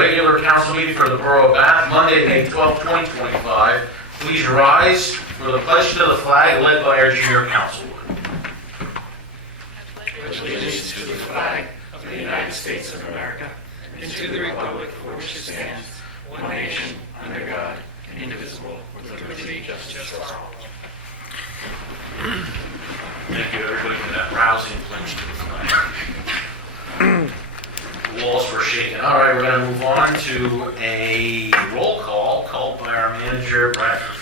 regular council meeting for the Borough of Bath, Monday, May 12, 2025. Please rise for the pledge to the flag led by our junior councilwoman. Pledge allegiance to the flag of the United States of America and to the republic for which it stands, one nation, under God, indivisible, with liberty and justice for all. Thank you, everybody, for that rousing pledge to the flag. The walls were shaken. All right, we're going to move on to a roll call called by our manager, Bradford.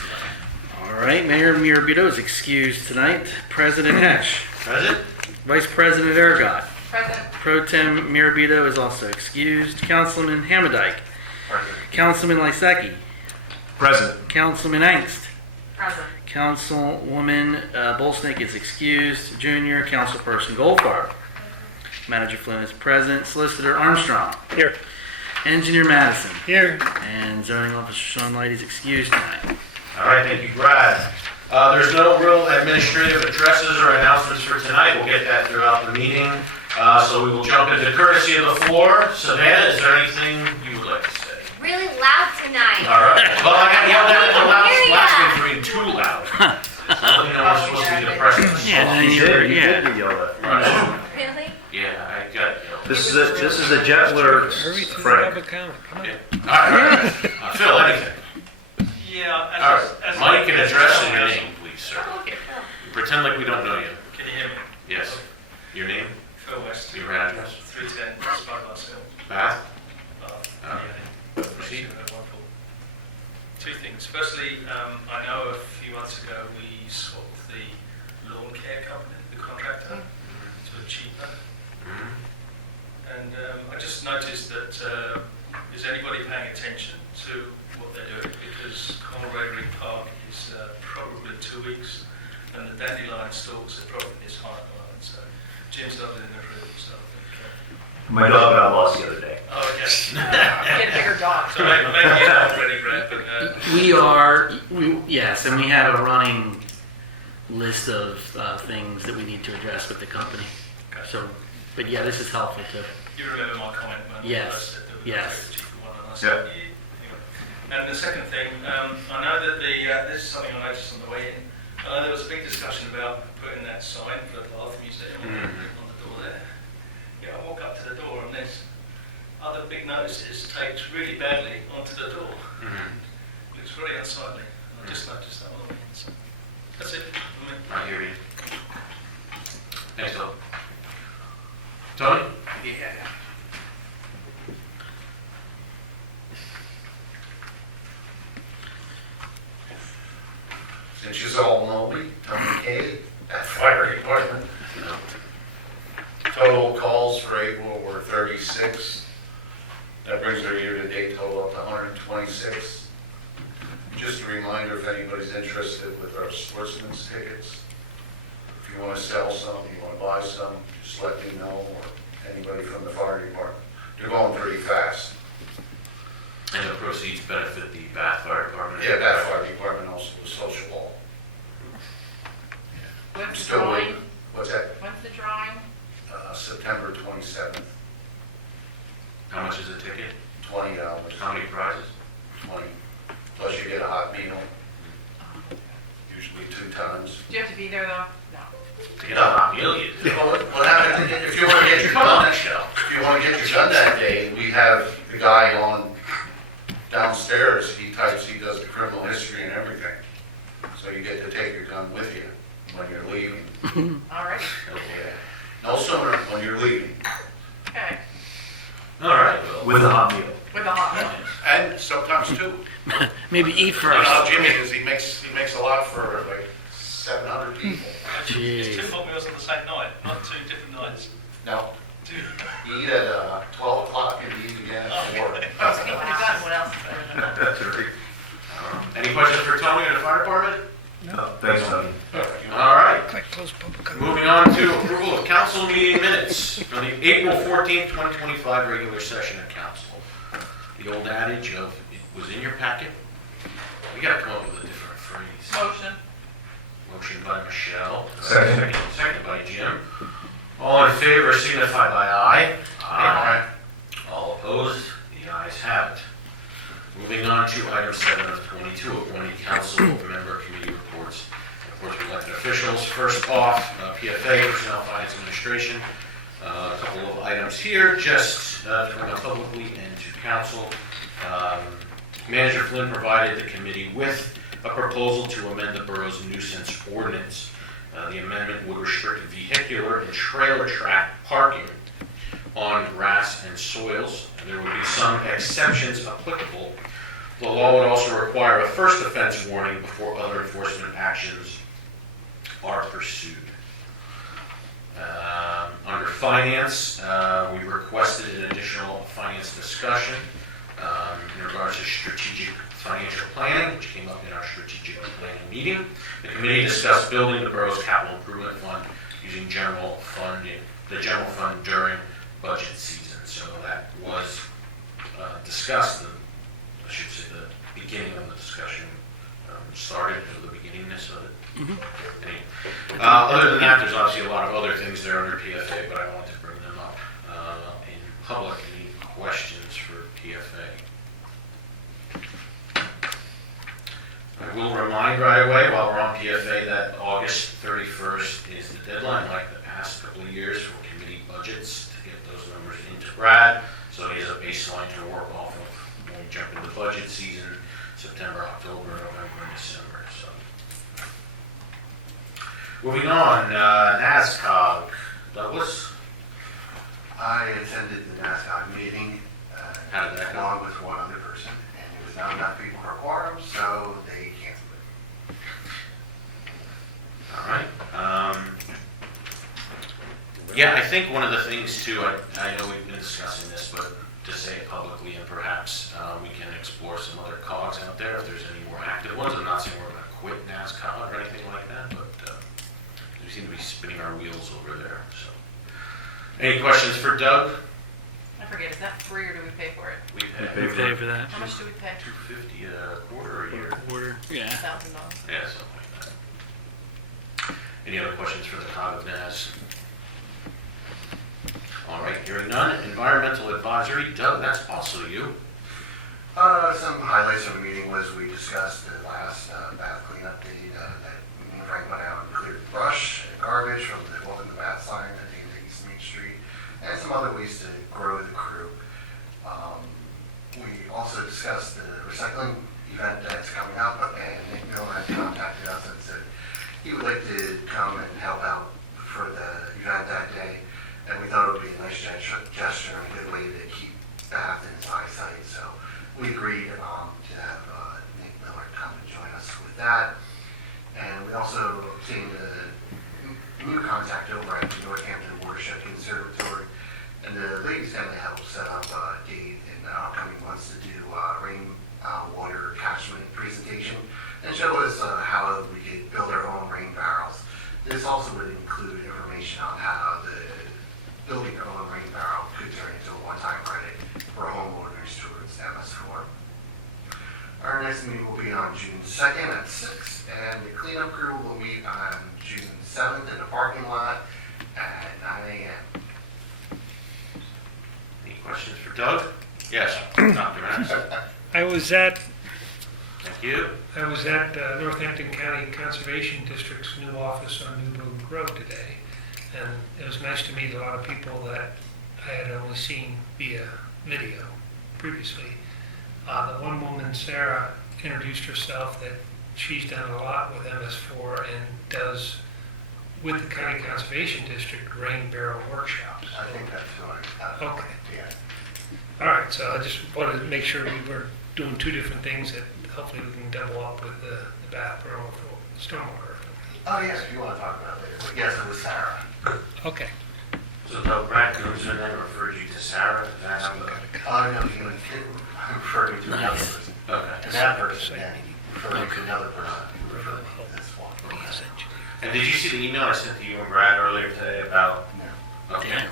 All right, Mayor Mirabito is excused tonight. President Hesh. Present? Vice President Ergot. Present. Pro Tem Mirabito is also excused. Councilman Hamadike. Present. Councilman Lysacki. Present. Councilman Angst. Present. Councilwoman Bolsnick is excused. Junior Councilperson Goldfarb. Manager Flynn is present. Solicitor Armstrong. Here. Engineer Madison. Here. And Zoning Officer Sean Light is excused tonight. All right, thank you, Brad. There's no real administrative addresses or announcements for tonight. We'll get that throughout the meeting. So we will jump into courtesy of the floor. Savannah, is there anything you would like to say? Really loud tonight. All right. Well, I got yelled at the last week for being too loud. So, you know, we're supposed to be the president. Yeah, You did yeah. get yelled at. Right. Really? Yeah, I got yelled. This is a gentler Frank. Yeah. All right. Phil, anything? Yeah, All right. Mike, can address your name, please, sir. Okay. Pretend like we don't know you. Can you hear me? Yes. Your name? Phil West, Your address? 310 Spyglass Hill. Bath? Proceed. Wonderful. Two things. Firstly, I know a few months ago we swapped the lawn care company, the contractor, to a cheaper. And I just noticed that is anybody paying attention to what they're doing? Because Colorado Park is probably 2 weeks, and the dandelion stalks are probably this high at the moment. So Jim's not in the room, so I think. My dog got lost the other day. Oh, okay. Get a bigger dog. So maybe you're not ready, Brad, but Yes, and we have a running list of things that we need to address with the company. So, but yeah, this is helpful too. you remember my comment when I Yes. said that we Yes. the cheaper one, and I said, Yeah. anyway. And the second thing, I know that this is something I noticed on the way in. I know there was a big discussion about putting that sign for the Bath Museum on the door there. Yeah, I walk up to the door and there's other big notices taped really badly onto the door. Looks very unsightly. I just noticed that on the way in. So that's it for me. I hear you. Thanks, Phil. Tony? Yeah. Since you all know me, Tony Kay, at Fire Department. Total calls for April were 36. That brings our year-to-date total up to 126. Just a reminder, if anybody's interested with our sportsman's tickets, if you want to sell some, you want to buy some, just let me know, or anybody from the fire department. They're going pretty fast. And the proceeds benefit the Bath Fire Department. Yeah, Bath Fire Department, also the social ball. When's the Still drawing? waiting. What's that? When's the drawing? September 27th, How much is a ticket? $20. How many prizes? 20. Plus you get a hot meal, usually 2 times. Do you have to be there though? No. To get a hot meal, you do. What happens, if you want to get your gun, if you want to get your gun that day, we have the guy on downstairs, he does the criminal history and everything. So you get to take your gun with you when you're leaving. All right. Yeah. No sooner when you're leaving. Okay. All right, Will. With a hot meal. With a hot meal. And sometimes two. Maybe eat You know first. how Jimmy is, he makes a lot for like 700 people. It's Jeez. 2 hot meals on the same night, not 2 different nights. Now, 2. you eat at 12 o'clock and you eat again at 4. Speaking of gun, what else is better than that? That's right. Any questions for Tony and the fire department? No, thanks, Tony. All right. Moving on to approval of council meeting minutes for the April 14th, 2025 regular session of council. The old adage of it was in your packet. We got to come up with a different phrase. Motion. Motion by Michelle. Second. Second by Jim. All in favor signify by aye. Aye. All opposed? The ayes have Moving on to item 7 of 22, appointing council member committee reports. Reports of elected officials. First off, PFA, Personnel Finance Administration. A couple of items here, just from publicly and to council. Manager Flynn provided the committee with a proposal to amend the borough's nuisance ordinance. The amendment would restrict vehicular and trailer track parking on grass and soils, and there would be some exceptions applicable. The law would also require a first offense warning before other enforcement actions are pursued. Under finance, we requested an additional finance discussion in regards to strategic financial planning, which came up in our strategic planning meeting. The committee discussed building the borough's capital improvement fund using the general fund during budget season. So that was discussed. I should say the beginning of the discussion started, or the beginningness of it. Anyway, other than that, there's obviously a lot of other things there under PFA, but I wanted to bring them up in public. Any questions for PFA? I will remind right away while we're on PFA that August 31st is the deadline, like the past couple of years, for committee budgets to get those numbers into Brad. So it is a baseline to work off of when we jump into budget season, September, October, November, and December. So, moving on, NASCOG. Douglas? I attended the NASCOG meeting How did that go? along with one other person, and there was not enough people for a quorum, so they canceled it. All right. Yeah, I think one of the things too, I know we've been discussing this, but to say it publicly and perhaps we can explore some other COGs out there if there's any more active ones. I'm not saying we're going to quit NASCOG or anything like that, but we seem to be spinning our wheels over there. So, any questions for Doug? I forget, is that free or do we pay for it? We We pay for that. How much do we pay? $250 a quarter a year. Order. Yeah. $1,000. Yeah, something like that. Any other questions for the COG of NAS? All right, hearing none. Environmental advisory, Doug, that's also you. Some highlights of the meeting was we discussed the last bath cleanup day that me and Frank went out and cleared brush and garbage from the Welcome to Bath sign at the end of East Main Street, and some other ways to grow the crew. We also discussed the recycling event that's coming up, and Nick Miller had contacted us and said he would like to come and help out for the event that day, and we thought it would be a nice gesture and a good way to keep Bath in his eyesight, so we agreed to have Nick Miller come and join us with that. And we also obtained a new contact over at the Northampton Watershed Conservatory, and the lady's going to help set up a date in the upcoming months to do rain water catchment presentation and show us how we could build our own rain barrels. This also would include information on how the building your own rain barrel could turn into a one-time credit for homeowners towards MS4. Our next meeting will be on June 2nd at 6, and the cleanup crew will meet on June 7th in the parking lot at 9 a.m. Any questions for Doug? Yes, Dr. Madison. I was at Thank you. Northampton County Conservation District's new office on New Road today, and it was nice to meet a lot of people that I had only seen via video previously. The one woman, Sarah, introduced herself that she's done a lot with MS4 and does, with the County Conservation District, rain barrel workshops. I think that's who I Okay. Yeah. All right, so I just wanted to make sure we were doing two different things that hopefully we can double up with the Bath Barrall for stormwater. Oh, yes, if you want to talk about it later. But yes, it was Sarah. Okay. So Doug Brad Cruiser then referred you to Sarah. Is that how Oh, no, he referred me to another person. Okay. And that person then referred me to another person who referred me to this one. And did you see the email I sent to you and Brad earlier today about? No. Okay.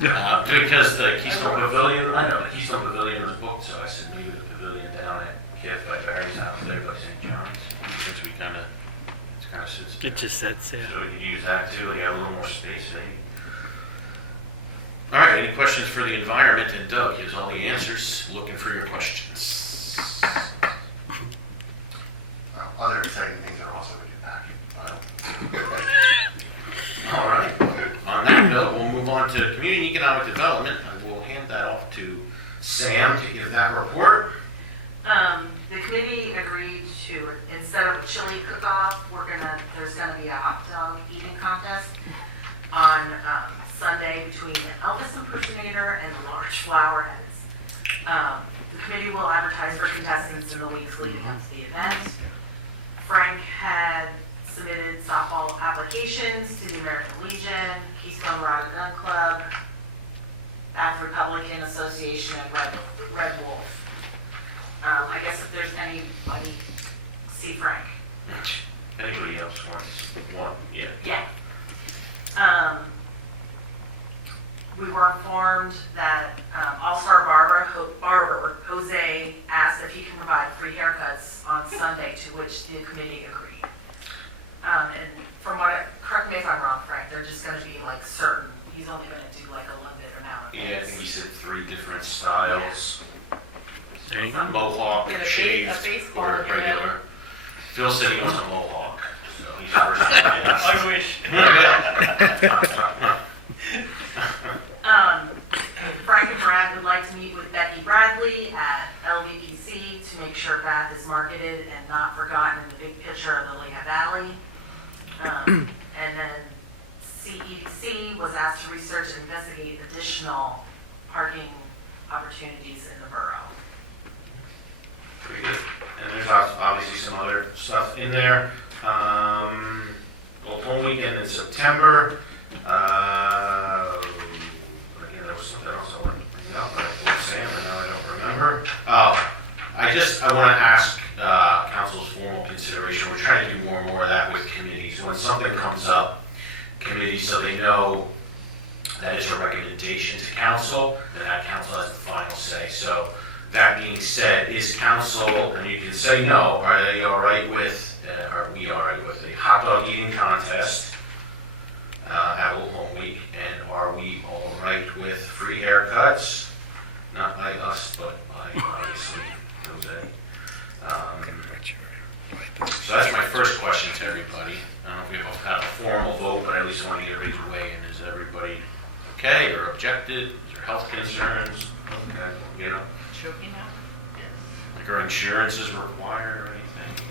Because the Keystone Pavilion, I know the Keystone Pavilion was booked, so I said maybe the pavilion down at KF by Barry's house there by St. John's. Since we kind of sits there. It just sits, yeah. So we could use that too, we have a little more space maybe. All right, any questions for the environment? And Doug, here's all the answers. Looking for your questions. on to community and economic development. I will hand that off to Sam to give that report. The committee agreed to, instead of a chili cook-off, there's gonna be a hot dog eating contest on Sunday between the Elvis impersonator and the large flower heads. The committee will advertise for contestants in the weeks leading up to the event. Frank had submitted softball applications to the American Legion, Keystone Rod and Gun Club, Bath Republican Association, and Red Wolf. I guess if there's anybody, see Frank. Anybody else wants one? Yeah. Yeah. We were informed that All-Star barber Jose asked if he can provide free haircuts on Sunday, to which the committee agreed. And from correct me if I'm wrong, Frank, they're just gonna be like certain, he's only gonna do like a limited amount of Yeah, I things. think he said 3 different styles. There you go. Mohawk, Get a shaved, baseball or in your regular. Phil said he wants a mohawk, so he's first. I wish. Frank and Brad would like to meet with Becky Bradley at LVPC to make sure Bath is marketed and not forgotten in the big picture of the Lehigh Valley. And then CEC was asked to research and investigate additional parking opportunities in the borough. Pretty good. And there's obviously some other stuff in there. Old Home Weekend in September. Again, there was something else I wanted to bring up, but I told Sam, and now I don't remember. I want to ask council's formal consideration. We're trying to do more and more of that with committees. When something comes up, committees, so they know that it's a recommendation to council, and that council has the final say. So that being said, is council, and you can say no, are they all right with, are we all right with a hot dog eating contest at Old Home Week, and are we all right with free haircuts? Not by us, but by obviously Jose. So that's my first question to everybody. I don't know if we have a formal vote, but I at least want to get everybody's weigh in. Is everybody okay or objected? Is there health concerns? Okay, you know, Choking out? like our insurance is required or anything?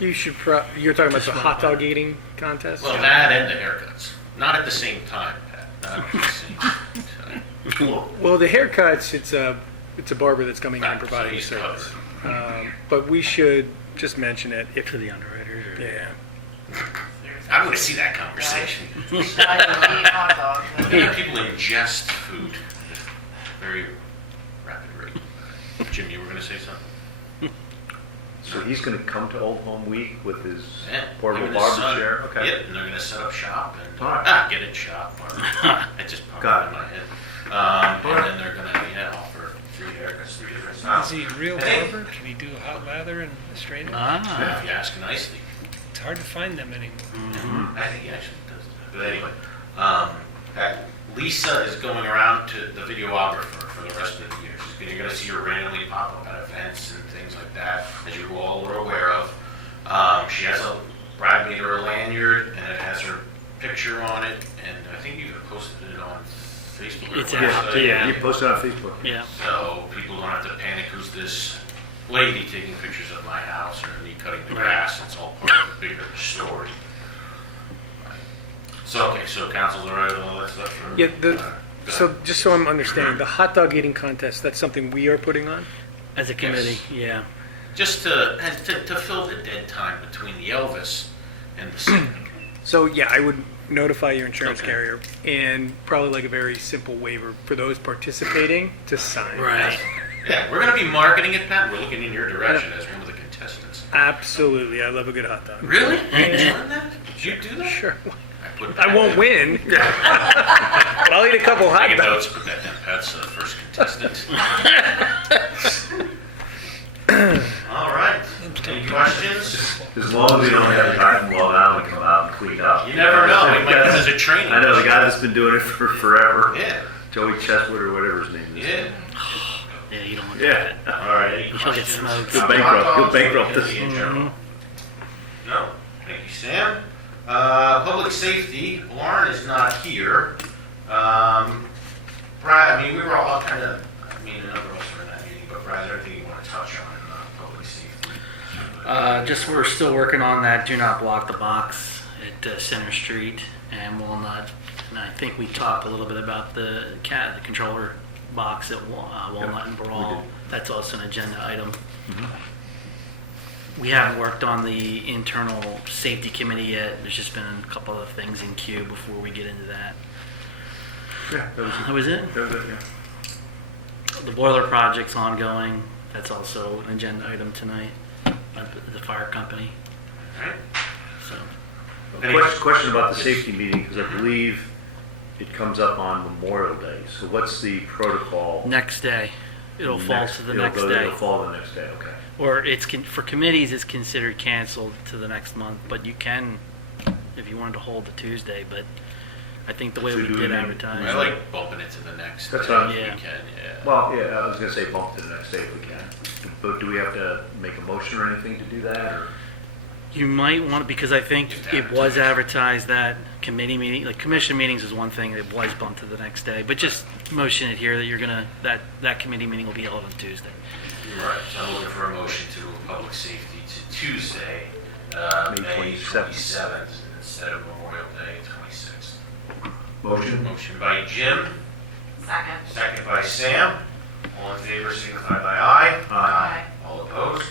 You should, you're talking about the hot dog eating contest? Well, that and the haircuts. Not at the same time, Pat. Not at the same time. Well, the haircuts, it's a barber that's coming in and Right, providing so the he's service. But we should just mention it if, To the underwriters. Or... yeah. I want to see that conversation. I don't eat hot dogs. Many people ingest food at a very rapid rate. Jim, you were going to say something? So he's gonna come to Old Home Week with his Yeah. portable him and his barber son. chair? Okay. Yep, and they're going to set up shop and All right. get it shop. It just popped Got in it. my head. And then they're going to offer free haircuts, 3 different styles. Is he a real Hey. barber? Can he do a hot lather and a straighten? Ah. If you ask nicely. It's hard to find them anymore. Mhm. I think he actually does that. But anyway, Lisa is going around to the videographer for the rest of the year. You're going to see her randomly pop up at events and things like that, as you all are aware of. She has Brad made her a lanyard, and it has her picture on it, and I think you posted it on Facebook. or It's whatever. out, yeah. You posted on Facebook. Yeah. So people don't have to panic, who's this lady taking pictures of my house or me cutting the grass. It's all part of the bigger story. So, okay, so council's all right with all that stuff? or- Yeah, go so ahead. just so I'm understanding, the hot dog eating contest, that's something we are putting on? As a committee, yeah. Just to fill the dead time between the Elvis and the singing. So, yeah, I would notify your insurance Okay. carrier and probably like a very simple waiver for those participating to sign. Right. Yeah, we're going to be marketing it, Pat. We're looking in your direction as one of the contestants. Absolutely, I love a good hot dog. Really? You joined that? Did you do that? Sure. put that I won't in. win, but I'll eat a couple hot Take dogs. notes, put that down, Pat's first contestant. All right, any questions? As long as we don't have the guy from Long Island come out and clean up. You never know, he might come as a training. I know, the guy that's been doing it for forever. Yeah, Joey Chestwood or whatever his name is. yeah. Yeah, you don't want Yeah. All right, any You shall get questions? smoked. He'll bankrupt- he'll bankrupt About us. in general? No, thank you, Sam. Public safety, Lauren is not here. Brad, I mean, we were all kind of, I mean, a number of us were in that meeting, but Brad, is there anything you want to touch on in public safety? Just we're still working on that do not block the box at Center Street and Walnut. And I think we talked a little bit about the controller box at Walnut and Barrall. That's also an agenda item. We haven't worked on the internal safety committee yet. There's just been a couple of things in queue before we get into that. Yeah, That was it? That was it, yeah. The boiler project's ongoing. That's also an agenda item tonight. The fire company. All right. So Question about the safety meeting, because I believe it comes up on Memorial Day. So what's the protocol? next day, it'll fall to the next day. It'll fall the next day, okay. Or for committees, it's considered canceled to the next month. But you can, if you wanted to hold the Tuesday. But I think the way So we do we did mean- advertise. I like bumping it to the next That's day fine. if we Yeah. can, yeah. Well, yeah, I was gonna say bump to the next day if we can. But do we have to make a motion or anything to do that, or? You might want to, because I think Just it was advertised that committee meeting, like commission meetings is one thing, it was bumped to the next day, but just motion it here that you're gonna, that committee meeting will be held on Tuesday. Right, so I'm looking for a motion to move public safety to Tuesday, May May 27th. 27th, instead of Memorial Day, 26th. Motion? Motion by Jim, Second. second by Sam. All in favor, signify by aye. Aye. All opposed?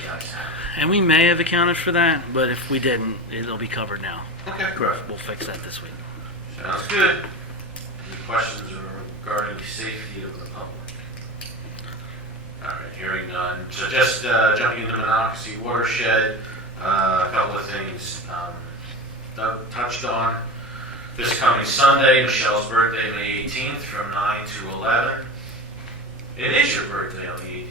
The ayes have And we may have accounted for that, but if we didn't, it'll be covered now. it. Okay, Correct. We'll fix that this week. sounds good. Any questions regarding the safety of the public? All right, hearing none. So just jumping into Monocacy watershed, a couple of things Doug touched on. This coming Sunday, Michelle's birthday, May 18th, from 9 to 11. It is your birthday on the 18th.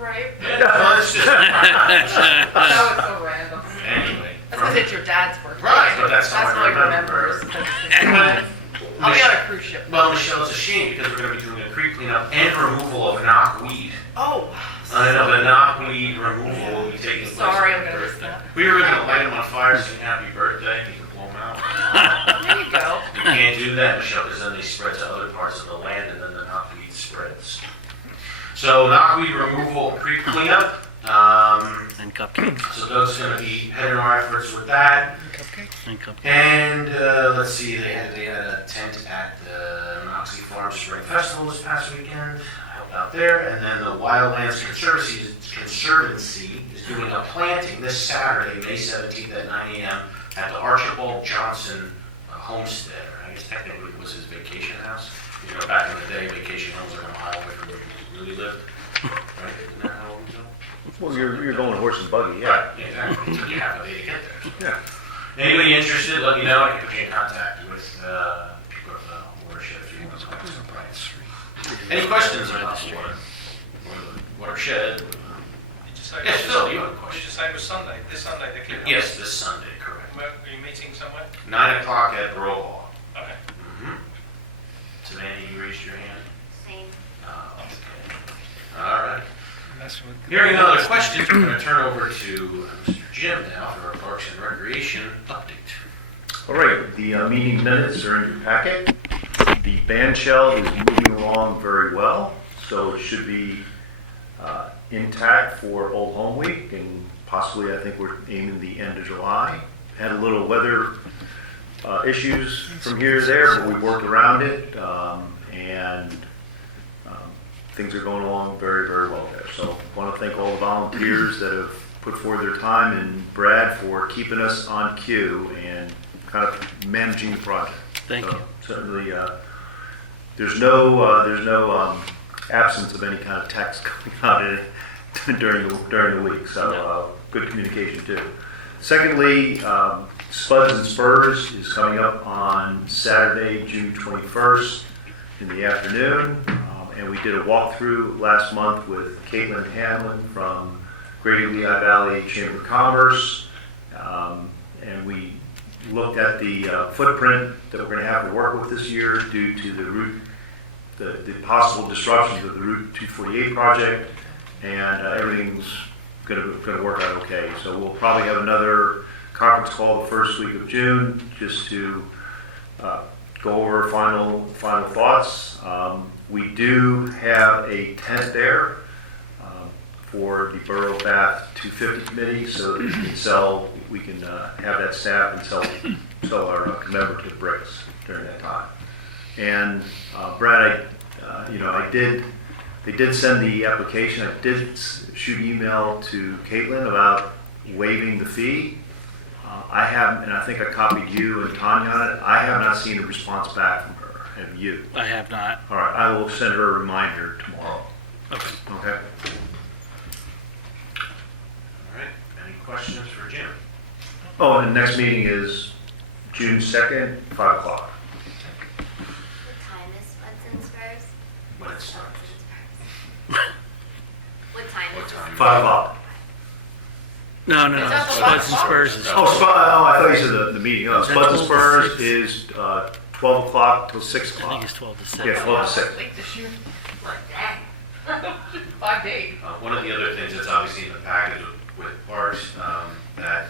Right? Yeah, well, it's just That was so random. anyway. That's because it's your dad's birthday. Right, but that's how That's I how he remembers. But I'll be on a cruise ship. Well, Michelle, it's a shame because we're going to be doing a creek cleanup and removal of knotweed. Oh. I know the knotweed removal will be taking place. Sorry, on I'm your gonna miss birthday. that. We were going to light them on fire, sing happy birthday, and you could blow them out. There you go. You can't do that, Michelle, because then they spread to other parts of the land and then the knotweed spreads. So knotweed removal and creek cleanup. And cupcakes. So Doug's going to be heading our efforts with that. And cupcakes. And let's see, they had a tent at the Moxie Farm Spring Festival this past weekend. I helped out there. And then the Wildlands Conservancy is doing a planting this Saturday, May 17th at 9 a.m. at the Archibald Johnson homestead. Or I guess technically it was his vacation house. You know, back in the day, vacation homes are a mile away from where he really lived. Right? Isn't that how old you know? Well, you're going horse and buggy, yeah. Right, exactly. It took you half a day to get there. Yeah. Anybody interested, let me know. I can put you in contact with people of the watershed if you want to talk to them. Any questions about the watershed? Did you say? Yes, Phil, you have a Did you question. say it was Sunday? This Sunday they clean up? Yes, this Sunday, correct. Are you meeting somewhere? 9 o'clock at Barrall Hall. Okay. Savannah, you raised your hand? Same. Okay. All right. Hearing no other questions, we're going to turn over to Mr. Jim now for our Parks and Recreation update. All right, the meeting minutes are in your packet. The band shell is moving along very well, so it should be intact for Old Home Week, and possibly I think we're aiming the end of July. Had a little weather issues from here to there, but we worked around it, and things are going along very, very well there. So I want to thank all the volunteers that have put forward their time, and Brad for keeping us on cue and kind of managing the project. Thank you. Certainly, there's no absence of any kind of text coming out during the week. So good communication too. Secondly, Spuds and Spurs is coming up on Saturday, June 21st in the afternoon. And we did a walkthrough last month with Caitlin Hamlin from Greater Lehigh Valley Chamber of Commerce. And we looked at the footprint that we're going to have to work with this year due to the possible disruptions of the Route 248 project. And everything's going to work out okay. So we'll probably have another conference call the first week of June just to go over final thoughts. We do have a tent there for the Borough Bath 250 committee, so that we can have that staff and sell our commemorative bricks during that time. And Brad, they did send the application. I did shoot an email to Caitlin about waiving the fee. I have, and I think I copied you and Tanya on it. I have not seen a response back from her. Have you? I have not. All right, I will send her a reminder tomorrow. Okay. Okay. All right, any questions for Jim? Oh, and the next meeting is June 2nd, 5 o'clock. What time is Spuds and Spurs? When it starts. What time What is time? 5 o'clock. No. Is that the Spuds and one? Spurs is. I thought you said the meeting. Oh, Is that Spuds and 12 to Spurs 6? is 12 o'clock till 6 I think o'clock. it's 12 to 6. Yeah, 12 to 6. Late this year, Like, dang. 5 days. One of the other things that's obviously in the package with parks that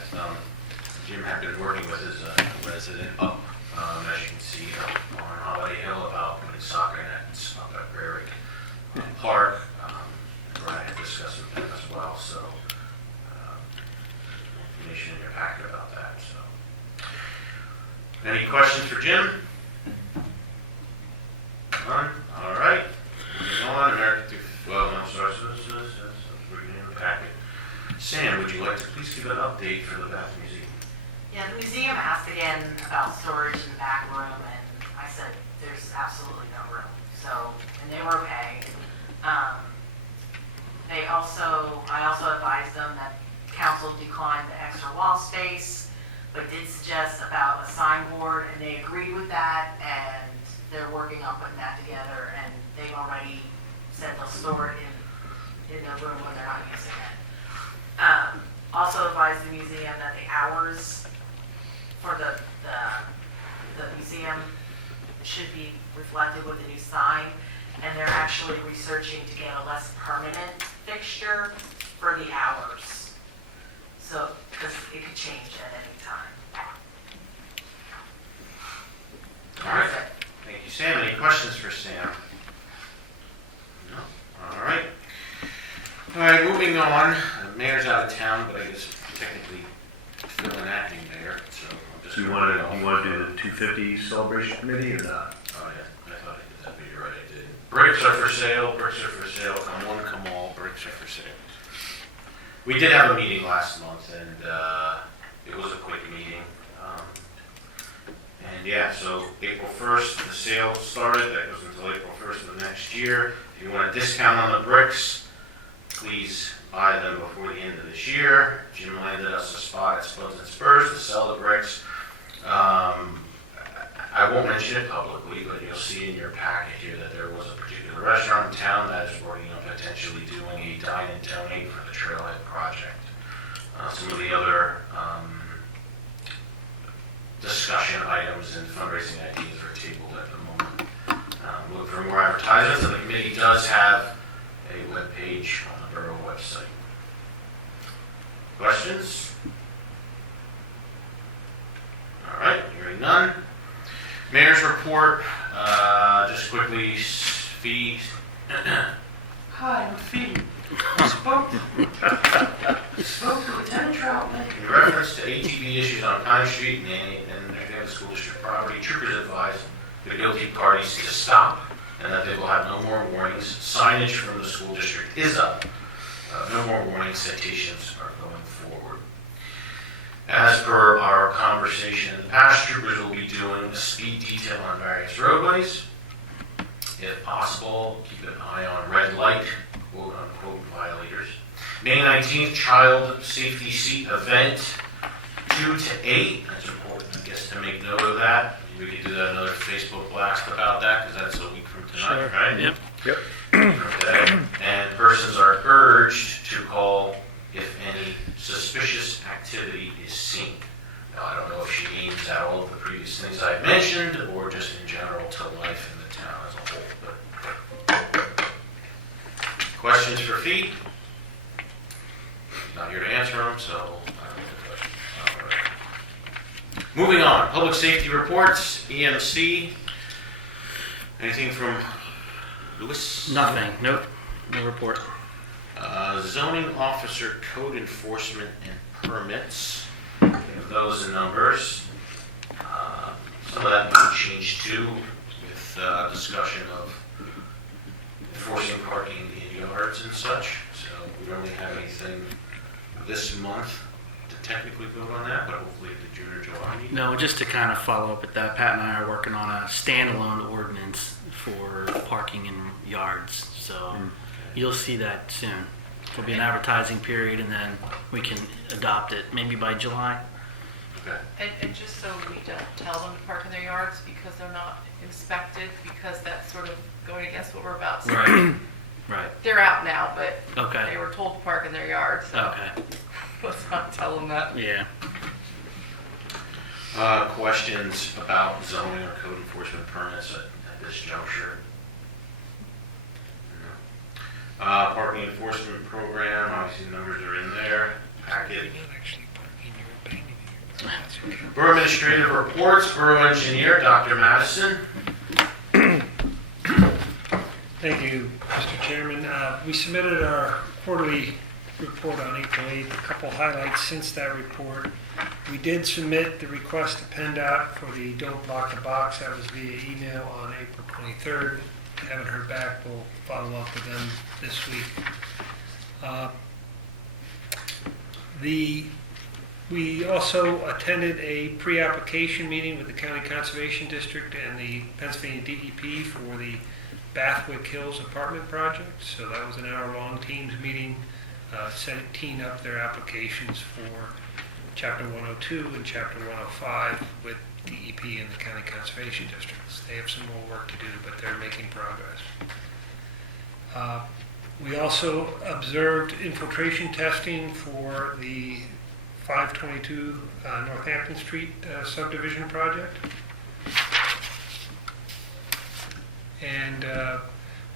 Jim had been working with his resident up, as you can see, on Holiday Hill about putting soccer nets up at Prairie Park. And Brian had discussed with them as well, so information in your packet about that. So, any questions for Jim? None? All right. Moving on, the packet. Sam, would you like to please give an update for the Bath Museum? Yeah, the museum asked again about storage in the back room, and I said, there's absolutely no room. So, and they were okay. I also advised them that council declined the extra wall space, but did suggest about a signboard, and they agreed with that, and they're working on putting that together, and they've already said they'll store it in their room when they're not using it. Also advised the museum that the hours for the museum should be reflected with a new sign, and they're actually researching to get a less permanent fixture for the hours. So, because it could change at any time. All right. Thank you, Sam. Any questions for Sam? No? All right. All right, moving on. The mayor's out of town, but I guess technically still an acting mayor, so I'm just. Do you want to do the 250 celebration committee or not? Oh, yeah. I thought I did that, but you're right, I did. Bricks are for sale. Bricks are for sale. Come one, come all. Bricks are for sale. We did have a meeting last month, and it was a quick meeting. And yeah, so April 1st, the sale started. That goes until April 1st of the next year. If you want a discount on the bricks, please buy them before the end of this year. Jim landed us a spot at Spuds and Spurs to sell the bricks. I won't mention it publicly, but you'll see in your packet here that there was a particular restaurant in town that is working on potentially doing a dine and donate for the Trailhead project. Some of the other discussion items and fundraising ideas are tabled at the moment. Look for more advertisements, and the committee does have a web page on the Borough website. Questions? All right, hearing none. Mayor's report, just quickly, fees. Hi, I'm Fee. Spoke to Lieutenant Troutman. In reference to ATV issues on Pine Street and the school district property, troopers advised the guilty parties to stop and that they will have no more warnings. Signage from the school district is up. No more warning citations are going forward. As per our conversation in the past, troopers will be doing a speed detail on various roadways. If possible, keep an eye on red light, quote unquote, violators. May 19th, child safety seat event, 2 to 8. That's important, I guess, to make note of that. We could do that another Facebook blast about that, because that's a week from tonight, Sure. right? Yep. From today. And persons are urged to call if any suspicious activity is seen. Now, I don't know if she means that all of the previous things I've mentioned, or just in general to life in the town as a whole. But questions for Fee? He's not here to answer them, so I don't get the question. All right. Moving on, public safety reports, EMC. Anything from Lewis? Nothing, nope, no report. Zoning officer code enforcement and permits. We have those in numbers. Some of that might change too with discussion of enforcing parking in yards and such. So we don't really have anything this month to technically vote on that, but hopefully at the June or July meeting. No, just to kind of follow up with that, Pat and I are working on a standalone ordinance for parking in yards, so you'll see that soon. There'll be an advertising period, and then we can adopt it maybe by July. Okay. And just so we don't tell them to park in their yards because they're not inspected, because that's sort of going against what we're about to say. Right. Right. They're out now, but Okay. they were told to park in their yards, so Okay. let's not tell them that. Yeah. Questions about zoning or code enforcement permits at this juncture? No. Parking enforcement program, obviously the numbers are in there. Packet. You're not actually parking, you're abandoning your car. That's okay. Borough Administrative Reports, Borough Engineer, Dr. Madison. Thank you, Mr. Chairman. We submitted our quarterly report on April 8th, a couple highlights since that report. We did submit the request to PennDOT for the Don't Block the Box. That was via email on April 23rd. Haven't heard back. We'll follow up with them this week. We also attended a pre-application meeting with the County Conservation District and the Pennsylvania DEP for the Bathwick Hills apartment project. So that was an hour-long Teams meeting, teeing up their applications for Chapter 102 and Chapter 105 with DEP and the County Conservation Districts. They have some more work to do, but they're making progress. We also observed infiltration testing for the 522 Northampton Street subdivision project. And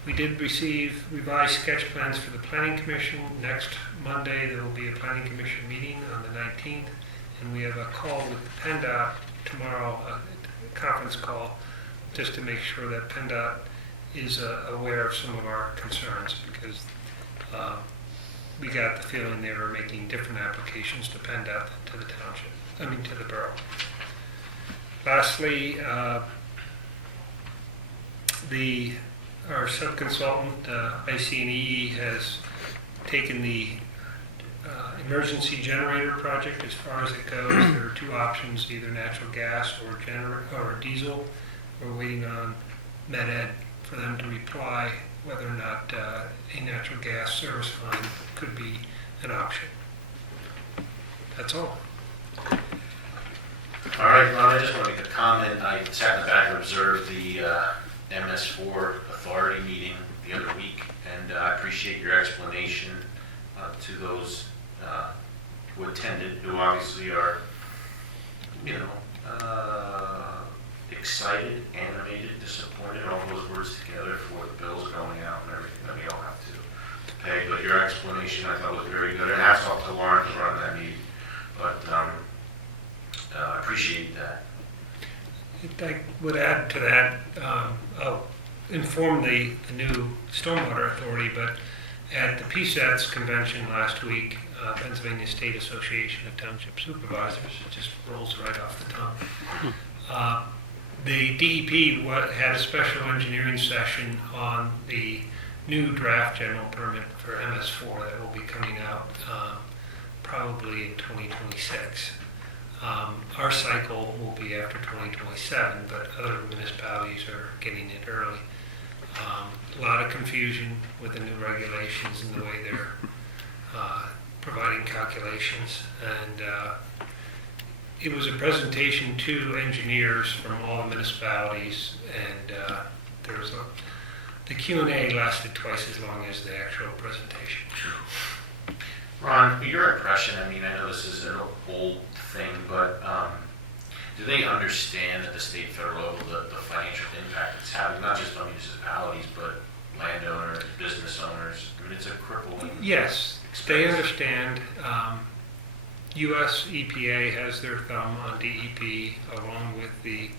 we did receive revised sketch plans for the Planning Commission. Next Monday, there will be a Planning Commission meeting on the 19th, and we have a call with PennDOT tomorrow, a conference call, just to make sure that PennDOT is aware of some of our concerns, because we got the feeling they were making different applications to PennDOT than to the township, to the borough. Lastly, our subconsultant, IC&EE, has taken the emergency generator project as far as it goes. There are two options, either natural gas or diesel. We're waiting on MedEd for them to reply whether or not a natural gas service line could be an option. That's all. All right, Ron, I just want to make a comment. I sat in the back and observed the MS4 authority meeting the other week, and I appreciate your explanation to those who attended, who obviously are, excited, animated, disappointed, all those words together for the bills going out and everything that we all have to pay. But your explanation I thought was very good, and hats off to Lauren for running that meeting. But I appreciate that. I would add to that, I'll inform the new Stormwater Authority, but at the PSATS convention last week, Pennsylvania State Association of Township Supervisors, it just rolls right off the tongue. The DEP had a special engineering session on the new draft general permit for MS4 that will be coming out probably in 2026. Our cycle will be after 2027, but other municipalities are getting it early. A lot of confusion with the new regulations and the way they're providing calculations. And it was a presentation to engineers from all the municipalities, and there was the Q&A lasted twice as long as the actual presentation. Ron, your impression, I know this is an old thing, but do they understand at the state and federal level the financial impact it's having, not just on municipalities, but landowners, business owners? It's a crippling Yes, expense. they understand. U.S. EPA has their thumb on DEP, along with the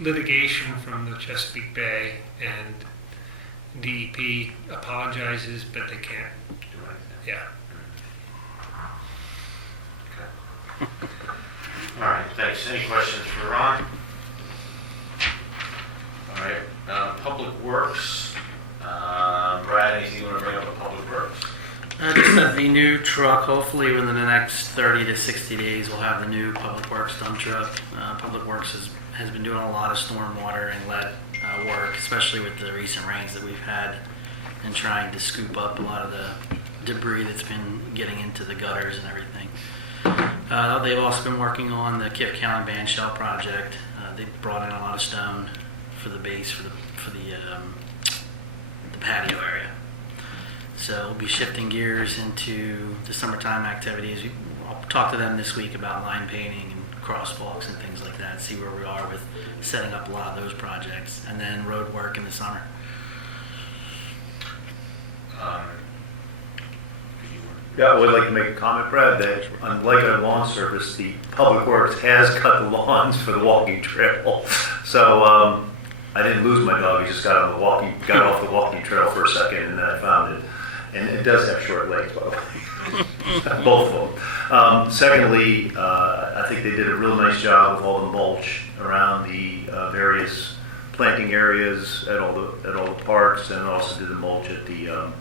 litigation from the Chesapeake Bay, and DEP apologizes, but they can't. Do anything. Yeah. Okay. All right, thanks. Any questions for Ron? All right, Public Works. Brad, anything you want to bring up with Public Works? Just that the new truck, hopefully within the next 30 to 60 days, we'll have the new Public Works dump truck. Public Works has been doing a lot of stormwater and lead work, especially with the recent rains that we've had, and trying to scoop up a lot of the debris that's been getting into the gutters and everything. They've also been working on the Kip County Band Shell project. They brought in a lot of stone for the base for the patio area. So we'll be shifting gears into the summertime activities. I'll talk to them this week about line painting and crosswalks and things like that, see where we are with setting up a lot of those projects, and then road work in the summer. Yeah, I would like to make a comment, Brad, that unlike a lawn service, the Public Works has cut the lawns for the walking trail. So I didn't lose my dog. He just got off the walking trail for a second, and then I found it. And it does have short legs, by the way. Both of them. Secondly, I think they did a real nice job with all the mulch around the various planting areas at all the parks, and also did the mulch at the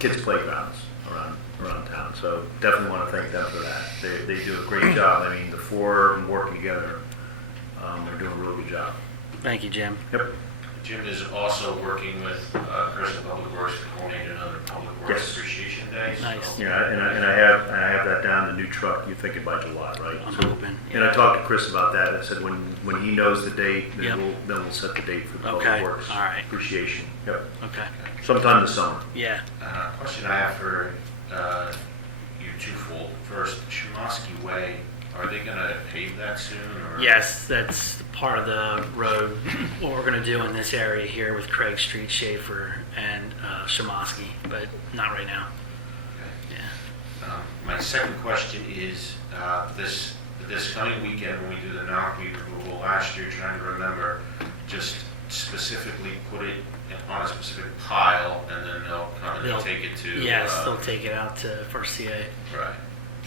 kids' playgrounds around town. So definitely want to thank them for that. They do a great job. I mean, the four of them working together, they're doing a real good job. Thank you, Jim. Yep. Jim is also working with Chris at Public Works to coordinate another Public Works Yes. Appreciation Day. So Nice. Yeah, and I have that down. The new truck. You're thinking by July, right? I'm So- hoping. And I talked to Chris about that. I said when he knows the date, then Yep. we'll set the date for the Okay, Public Works all right. appreciation. Yep. Okay. Sometime this summer. Yeah. Question I have for you twofold. First, Chimoski Way, are they going to pave that soon? Or? Yes, that's part of the road. What we're going to do in this area here with Craig Street, Schaefer, and Shimoski, but not right now. Okay. Yeah. My second question is this coming weekend when we do the knotweed removal. Last year, trying to remember, just specifically put it on a specific pile, and then they'll come and take it to. Yes, they'll take it out to for CA. Right.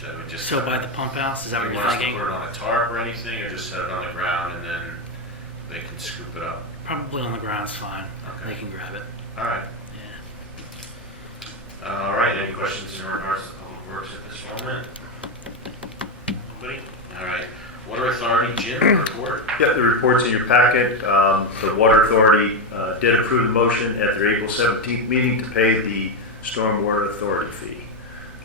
So we just. So by the pump house, is that what you you're want us to thinking? put it on a tarp or anything, or just set it on the ground and then they can scoop it up? Probably on the ground's fine. Okay. They can grab it. All right. Yeah. All right. Any questions in regards to Public Works at this moment? Nobody? All right. Water Authority, Jim, report. Yep, the report's in your packet. The Water Authority did approve the motion at their April 17th meeting to pay the Stormwater Authority fee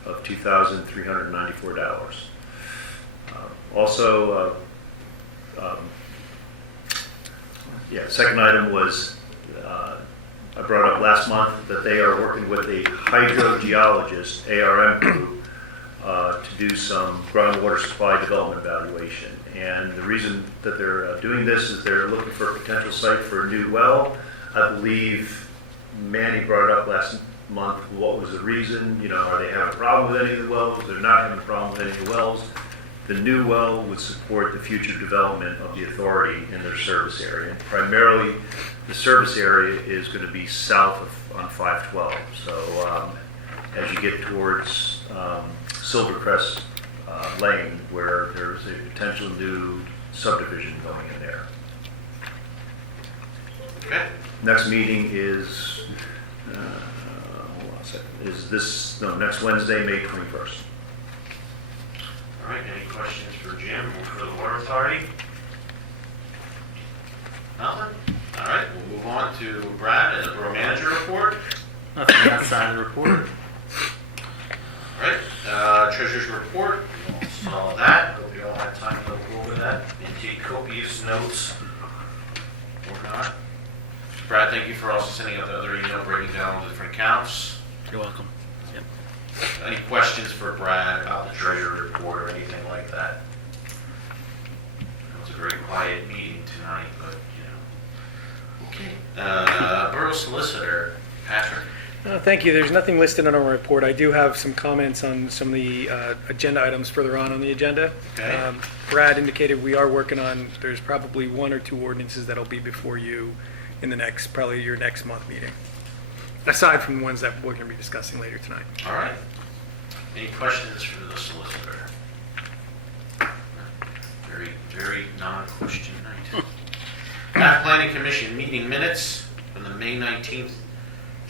of $2,394. Also, second item was, I brought up last month that they are working with a hydrogeologist, ARM group, to do some groundwater supply development evaluation. And the reason that they're doing this is they're looking for a potential site for a new well. I believe Manny brought it up last month. What was the reason? Are they having a problem with any of the wells? They're not having a problem with any of the wells. The new well would support the future development of the authority in their service area. And primarily, the service area is going to be south on 512. So as you get towards Silvercrest Lane, where there's a potential new subdivision going in there. Okay. Next meeting is, hold on a second, next Wednesday, May 21st. All right. Any questions for Jim or for the Water Authority? Nothing? All right. We'll move on to Brad and the Borough Manager report. Nothing outside of the report. All right. Treasurer's report. We all saw that. Hope you all had time to go over that and take copious notes or not. Brad, thank you for also sending out the other email breaking down all the different accounts. You're welcome. Yep. Any questions for Brad about the treasurer report or anything like that? It was a very quiet meeting tonight, but Okay. Borough Solicitor, Patrick. Thank you. There's nothing listed on our report. I do have some comments on some of the agenda items further on the agenda. Okay. Brad indicated we are working on, there's probably 1 or 2 ordinances that'll be before you in the next, probably your next month meeting, aside from the ones that we're going to be discussing later tonight. All right. Any questions for the solicitor? Very, very non-question night. Bath Planning Commission meeting minutes from the May 19th,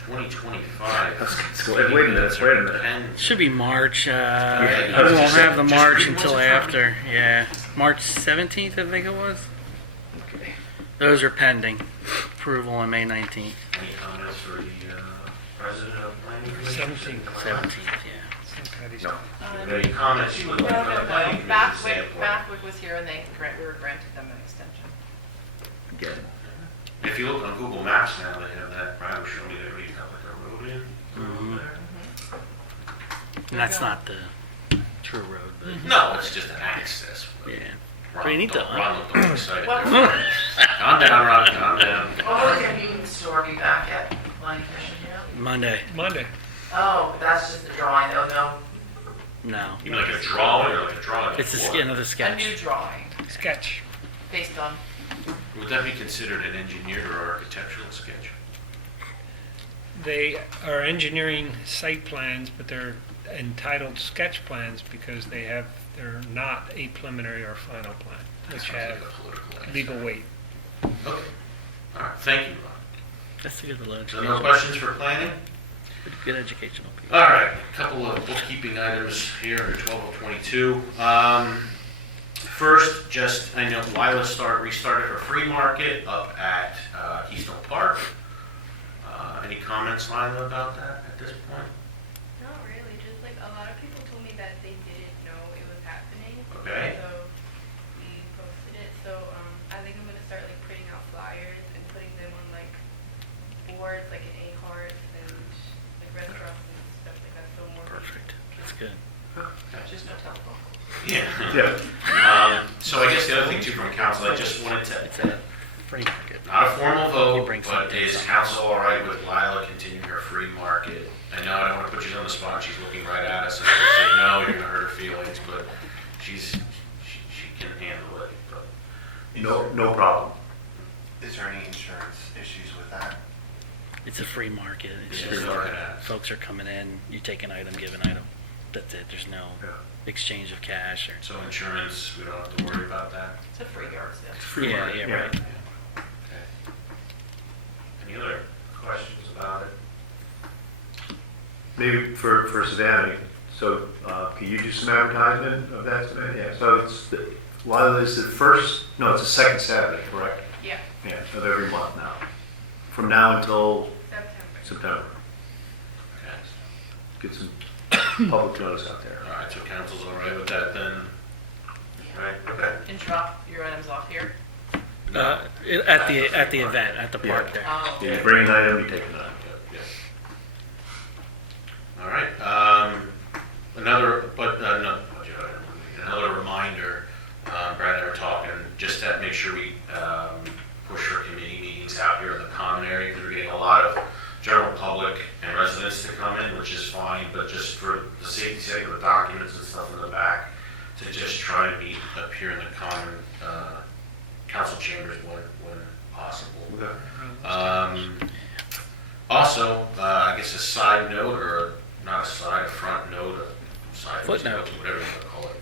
2025. Wait a minute. Should be March. We I was won't just have the just March read until what's in front of after. Yeah, March 17th, I think it was. Those are pending approval on May 19th. Any comments for the president of planning commission? 17th. 17th, yeah. No. Any comments you would like for the planning commission standpoint? Bathwick was here and we were granted them an extension. Again. If you look on Google Maps now, they have that, Brian was showing me they already have like a road in Mhm. there. And that's not the true road, but No, it's just an access. yeah. Ron, Pretty neat don't- though, Ron looked all excited. Well, Calm down, Ron, calm down. When will the convenience store be back at Planning Commission, you know? Monday. Monday. Oh, that's just a drawing, oh no, No. You mean like a drawing or like a drawing? It's before? another a sketch. new drawing Sketch. based on, Would that be considered an engineered or architectural sketch? They are engineering site plans, but they're entitled sketch plans because they're not a preliminary or final plan, which Sounds have like a political answer. legal weight. Okay. All right, thank you, Ron. That's a good little So no questions for planning? good educational piece. All right, a couple of bookkeeping items here under 12 of 22. First, just, I know Lila restarted her flea market up at Keystone Park. Any comments, Lila, about that at this point? Not really, just like a lot of people told me that they didn't know it was happening. Okay. So we posted it. So I think I'm gonna start like printing out flyers and putting them on like boards, like in A-cards and like restaurants and stuff like that. So more. Perfect. That's good. just no telephone. Yeah. Yeah. So I guess the other thing too from council, I just wanted to, It's a free market. not a formal You vote, bring but something. is council all right with Lila continuing her free market? I know I don't want to put you on the spot, she's looking right at us and she'll say, no, you're gonna hurt her feelings, but she can handle it, but. No problem. Is there any insurance issues with that? It's a free market. It's Yeah, just free market. folks are coming in, you take an item, give an item. That's it. There's no Yeah. exchange of cash or. So insurance, we don't have to worry about that? It's a free yard sale. Free Yeah, market, yeah, right. Okay. Any other questions about it? Maybe for Savannah, so can you do some advertisement of that, Savannah? Yeah, so it's, Lila is the first, no, it's the second Saturday, correct? Yeah. Yeah, of every month now. From now until September. September. Okay. Get some public notice out there. All right, so council's all right with that then? Right, okay. And drop your items off here. At the event, at the park Yeah. there. Oh. You bring an item, you take an item. Yeah. All right, another reminder, Brad and I were talking, just to make sure we push our committee meetings out here in the common area, because we're getting a lot of general public and residents to come in, which is fine, but just for the safety sake of the documents and stuff in the back, to just try to meet up here in the common council chambers when possible. Also, I guess a side note, or not a side, a front note, a side Footnote. whatever you want to call it.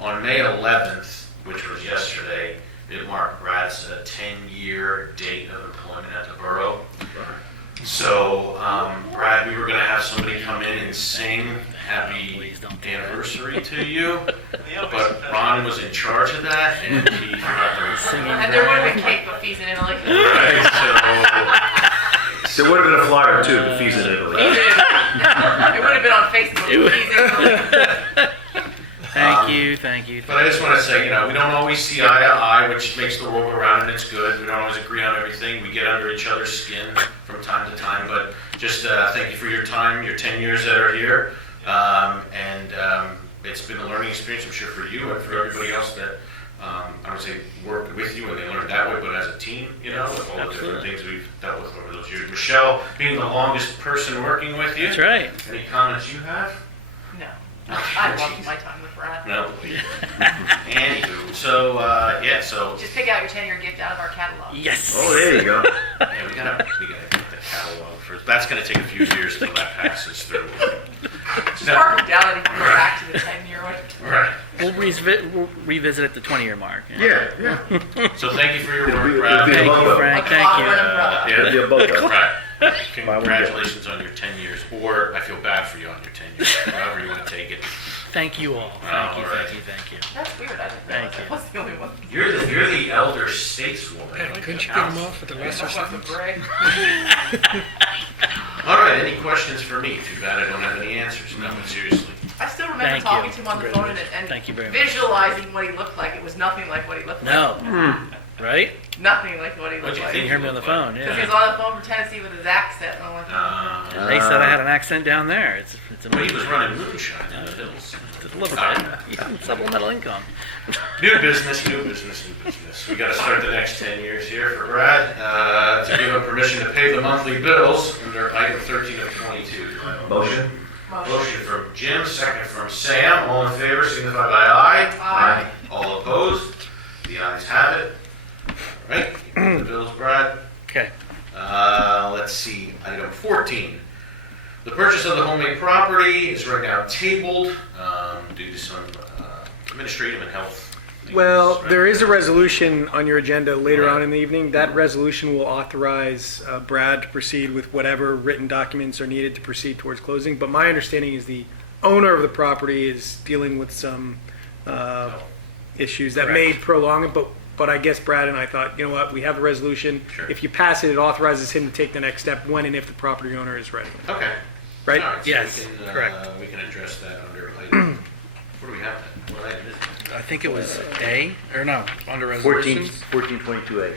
On May 11th, which was yesterday, it marked Brad's 10-year date of employment at the borough. So, Brad, we were going to have somebody come in and sing happy Please don't do that. anniversary to you, but Ron was in charge of that, and he forgot to Singing And there would have Brad. been cake, but fees in Italy. Right, There would have been a flyer too, the fees in Italy. It would have been on Facebook. It would- Fees in Italy. Thank you. But I just want to say, we don't always see eye to eye, which makes the world go round, and it's good. We don't always agree on everything. We get under each other's skin from time to time, but just thank you for your time, your 10 years that are here. It's been a learning experience, I'm sure, for you and for everybody else that, I would say, worked with you and they learned that way, but as a team, with all the different Absolutely. things we've dealt with over the it's you. Michelle, being the longest person working with you. That's right. Any comments you have? No. I love my time with Brad. No. Anywho, so, yeah, so, Just pick out your 10-year gift out of our catalog. Yes. Oh, there you go. yeah, we gotta get the catalog first. That's gonna take a few years till that passes through. Just mark them down and you can go back to the 10-year one. Right. We'll revisit at the 20-year mark. Yeah, yeah. So thank you for your work, It'll be Brad. a Thank you, logo. Frank. Like a Thank you. Walnut umbrella. It'll be a logo. Right. Buy one, get Congratulations on your 10 years, or I feel bad for you on your 10 years, however you want to take it. Thank you all. Oh, Thank you, all right. thank you, thank you. That's weird. I didn't Thank realize you. I was the only one. You're the elder stateswoman. Yeah, couldn't you get them off with the lesser That wasn't sentence? Bray. All right, any questions for me? Too bad I don't have any answers. No, but seriously. I still remember Thank talking you. to him on the phone and Thank you very much. visualizing what he looked like. It was nothing like what he looked like. No. Right? Nothing like what he What'd looked you like. think? You heard me on the phone, Because he was yeah. on the phone from Tennessee with his accent, and I'm like, oh. They said I had an accent down there. It's But he amazing. was running moonshine in the hills. A little bit. Supplemental income. New business, new business, new business. We gotta start the next 10 years here for Brad, to give him permission to pay the monthly bills under item 13 of 22. Motion? Motion from Jim, second from Sam. All in favor, signify by aye. Aye. All opposed? The ayes have it. All right, the bills, Brad. Okay. Let's see, item 14. The purchase of the homemade property is right now tabled due to some administrative and health. things, Well, right? there is a resolution on your agenda later on in the evening. That resolution will authorize Brad to proceed with whatever written documents are needed to proceed towards closing. But my understanding is the owner of the property is dealing with some issues that may prolong it. But I guess Brad and I thought, you know what, we have the resolution. Sure. If you pass it, it authorizes him to take the next step when and if the property owner is ready. Okay. Right? All so Yes, we can, correct. We can address that under item, what do we have then? What item is it? I think it was A, or no, under 14, resolutions. 1422A.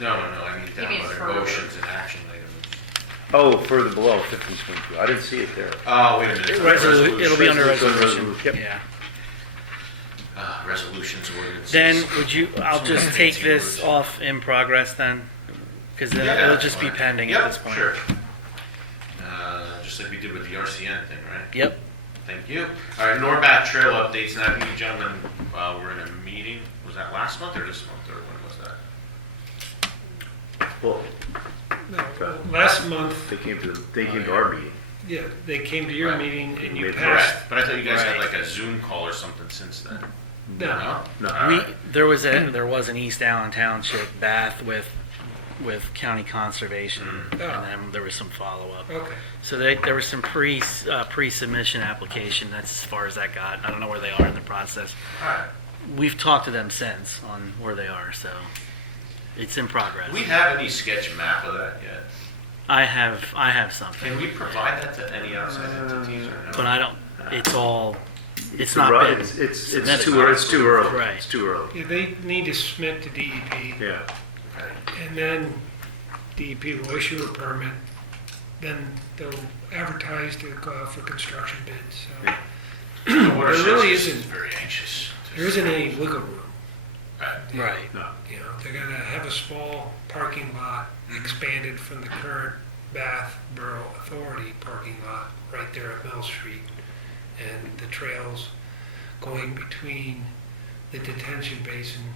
No, I mean down means under for- motions and action items. Oh, further below, 1522. I didn't see it there. Oh, wait a minute. it's under It'll be under Resolution. resolution. Yep. Yeah. Resolutions, ordinances. Then would you, I'll just Fancy take this words. off in progress then? Because then Yeah, it'll that's just be fine. pending Yep, at this point. Sure. Just like we did with the RCN thing, right? Yep. Thank you. All right, Norbath Trail updates. Now, you gentlemen were in a meeting. Was that last month or this month, or when was that? Well, No, last month, they came to our meeting. yeah, they came to your Right. meeting and you Correct. passed. But I thought you guys had Right. like a Zoom call or something since then. No, No. All right. There was an East Allen Township Bath with county conservation, Oh. and then there was some follow-up. okay. So there was some pre-submission application, that's as far as that got. I don't know where they are in the process. All right. We've talked to them since on where they are, so it's in progress. Do we have any sketch map of that yet? I have something, Can we provide that to any outside entities or no? but I don't, it's Too not early. been. It's That's too not early. It's too early. Right. It's too early. Yeah, they need to submit to DEP, Yeah. Okay. and then DEP will issue a permit, then they'll advertise to go out for construction bids, so. The watershed There really is isn't. very anxious. There isn't any wiggle room. Right. Right. No. You know, they're gonna have a small parking lot expanded from the current Bath Borough Authority parking lot right there at Mill Street. And the trails going between the detention basin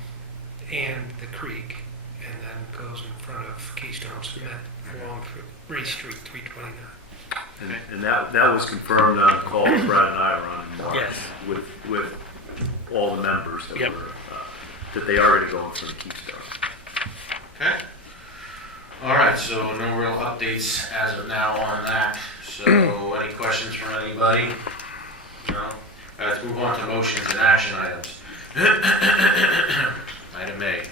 and the creek, and then goes in front of Keystone Cement along Reed Street, 329. And that was confirmed on the call that Brad and I were on in March Yes. with all the members that Yep. were, that they are going to go in for the Keystone. Okay. All right, so no real updates as of now on that. So any questions from anybody? No? All right, let's move on to motions and action items. Item A.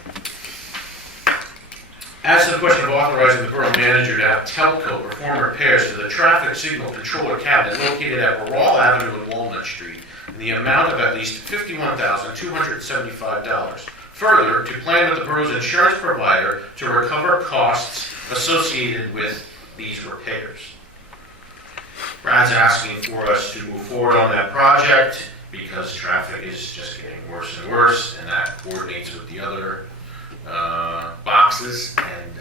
As to the question of authorizing the borough manager to have telco perform repairs to the traffic signal controller cabinet located at Barrall Avenue and Walnut Street in the amount of at least $51,275. Further, to plan with the borough's insurance provider to recover costs associated with these repairs. Brad's asking for us to move forward on that project because traffic is just getting worse and worse, and that coordinates with the other boxes, and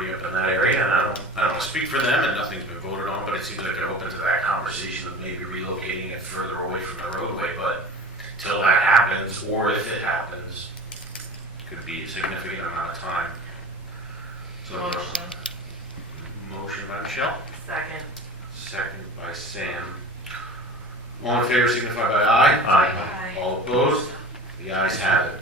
property up in that area, and I don't want to speak for them, and nothing's been voted on, but it seems like they're open to that conversation of maybe relocating it further away from the roadway, but till that happens, or if it happens, it could be a significant amount of time. So, Motion. Motion by Michelle, Second. second by Sam. All in favor signify by aye. Aye. All opposed? The ayes have it.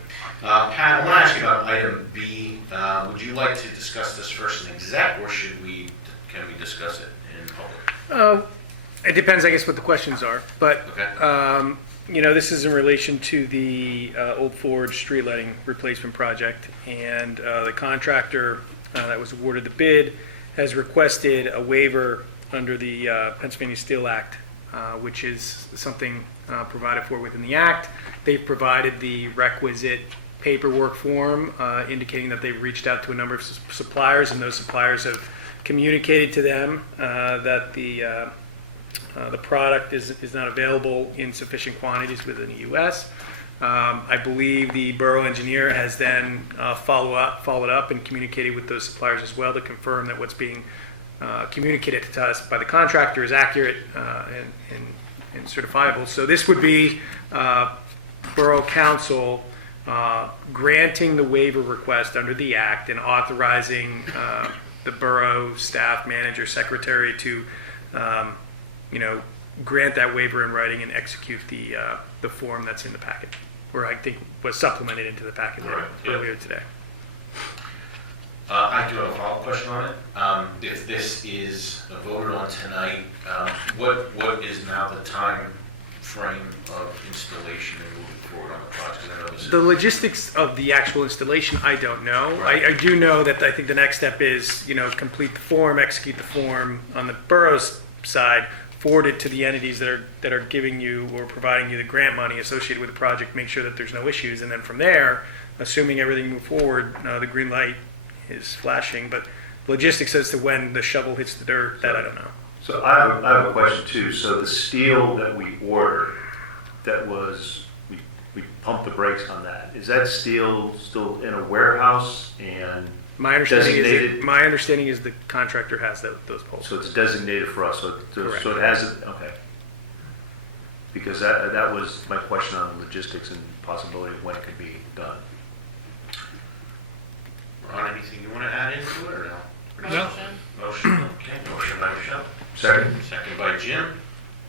Pat, I want to ask you about item B. Would you like to discuss this first in exec, or can we discuss it in public? It depends, I guess, what the questions are, but, Okay. this is in relation to the Old Forge street lighting replacement project, and the contractor that was awarded the bid has requested a waiver under the Pennsylvania Steel Act, which is something provided for within the Act. They've provided the requisite paperwork form indicating that they've reached out to a number of suppliers, and those suppliers have communicated to them that the product is not available in sufficient quantities within the U.S. I believe the borough engineer has then followed up and communicated with those suppliers as well to confirm that what's being communicated to us by the contractor is accurate and certifiable. So this would be Borough Council granting the waiver request under the Act and authorizing the borough staff, manager, secretary to, grant that waiver in writing and execute the form that's in the packet, or I think was supplemented into the packet Right, yeah. earlier today. I do have a follow-up question on it. If this is voted on tonight, what is now the time frame of installation and moving forward on the project? 'Cause I know this is- The logistics of the actual installation, I don't know. Right. I do know that I think the next step is, complete the form, execute the form on the borough's side, forward it to the entities that are giving you or providing you the grant money associated with the project, make sure that there's no issues, and then from there, assuming everything moves forward, the green light is flashing, but logistics as to when the shovel hits the dirt, that I don't know. So I have a question too. So the steel that we ordered, we pumped the brakes on that. Is that steel still in a warehouse and My designated? my understanding is the contractor has those poles. So it's designated for us, Correct. so it has it, okay. Because that was my question on the logistics and possibility of when it could be done. Ron, anything you want to add into it, or no? Motion. Motion, okay, motion by Michelle. Second. Second by Jim.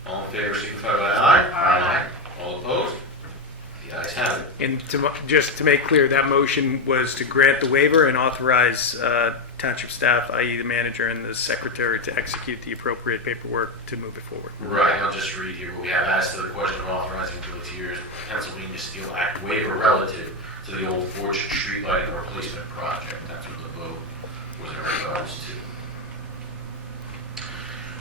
All in favor signify by aye. Aye. All opposed? The ayes have it. And just to make clear, that motion was to grant the waiver and authorize township staff, i.e. the manager and the secretary, to execute the appropriate paperwork to move it forward. Right, I'll just read here what we have. As to the question of authorizing Village Pennsylvania Steel Act waiver relative to the Old Forge Street Lighting Replacement Project. That's what the vote was in regards to.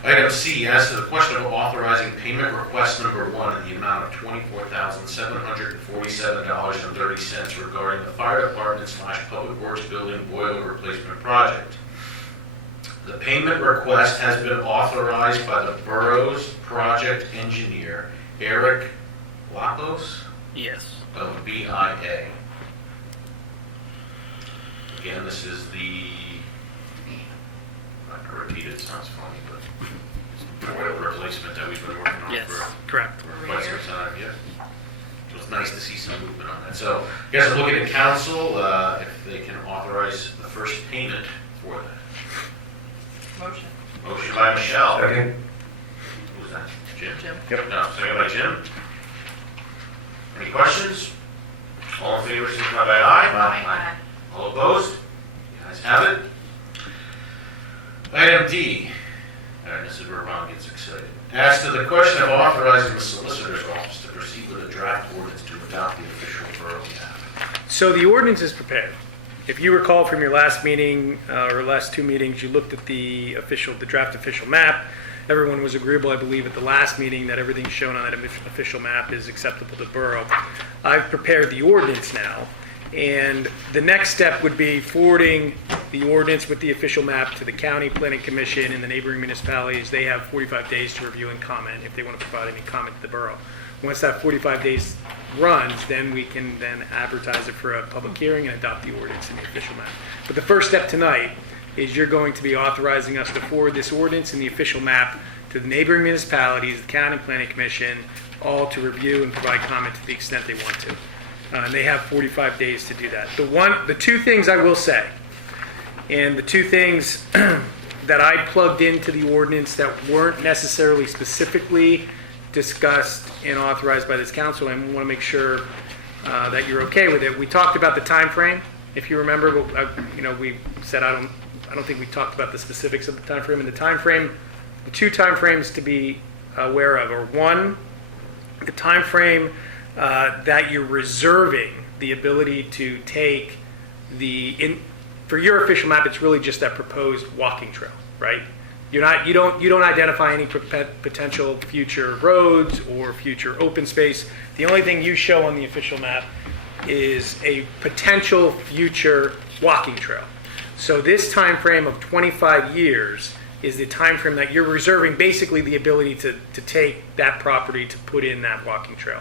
Item C, as to the question of authorizing payment request number 1 in the amount of $24,747.30 regarding the fire department / public works building boiler replacement project. The payment request has been authorized by the borough's project engineer, Eric Lapos Yes. of BIA. Again, this is I'm not going to repeat it, it sounds funny, but it's the boiler replacement that we've been working on Yes, for correct. quite some time, yeah. So it's nice to see some movement on that. So I guess I'm looking at council, if they can authorize the first payment for that. Motion. Motion by Michelle. Second. Who was that? Jim? Jim. Yep. No, second by Jim. Any questions? All in favor, signify by aye. Aye. All opposed? The ayes have it. Item D. All right, this is where Ron gets excited. As to the question of authorizing the solicitor's office to proceed with a draft ordinance to adopt the official borough map. So the ordinance is prepared. If you recall from your last meeting, or last two meetings, you looked at the draft official map. Everyone was agreeable, I believe, at the last meeting that everything shown on that official map is acceptable to borough. I've prepared the ordinance now, and the next step would be forwarding the ordinance with the official map to the county planning commission and the neighboring municipalities. They have 45 days to review and comment if they want to provide any comment to the borough. Once that 45 days runs, then we can then advertise it for a public hearing and adopt the ordinance in the official map. But the first step tonight is you're going to be authorizing us to forward this ordinance and the official map to the neighboring municipalities, the county planning commission, all to review and provide comment to the extent they want to. And they have 45 days to do that. The two things I will say, and the two things that I plugged into the ordinance that weren't necessarily specifically discussed and authorized by this council, and we want to make sure that you're okay with it. We talked about the time frame. If you remember, we said I don't think we talked about the specifics of the time frame. And the time frame, the two time frames to be aware of are: one, the time frame that you're reserving the ability to take for your official map. It's really just that proposed walking trail, right? You don't identify any potential future roads or future open space. The only thing you show on the official map is a potential future walking trail. So this time frame of 25 years is the time frame that you're reserving basically the ability to take that property to put in that walking trail.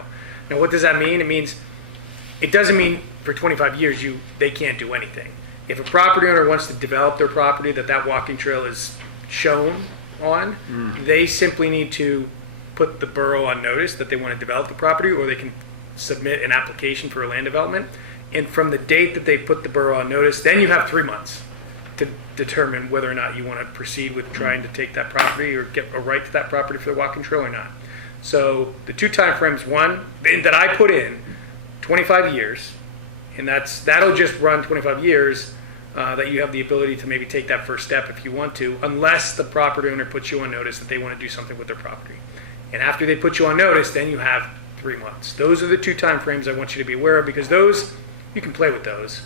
Now, what does that mean? It doesn't mean for 25 years they can't do anything. If a property owner wants to develop their property that walking trail is shown on, they simply need to put the borough on notice that they want to develop the property, or they can submit an application for a land development. And from the date that they put the borough on notice, then you have 3 months to determine whether or not you want to proceed with trying to take that property or get a right to that property for the walking trail or not. So the two time frames, one that I put in, 25 years, and that'll just run 25 years. That you have the ability to maybe take that first step if you want to, unless the property owner puts you on notice that they want to do something with their property. And after they put you on notice, then you have 3 months. Those are the two time frames I want you to be aware of, because those, you can play with those.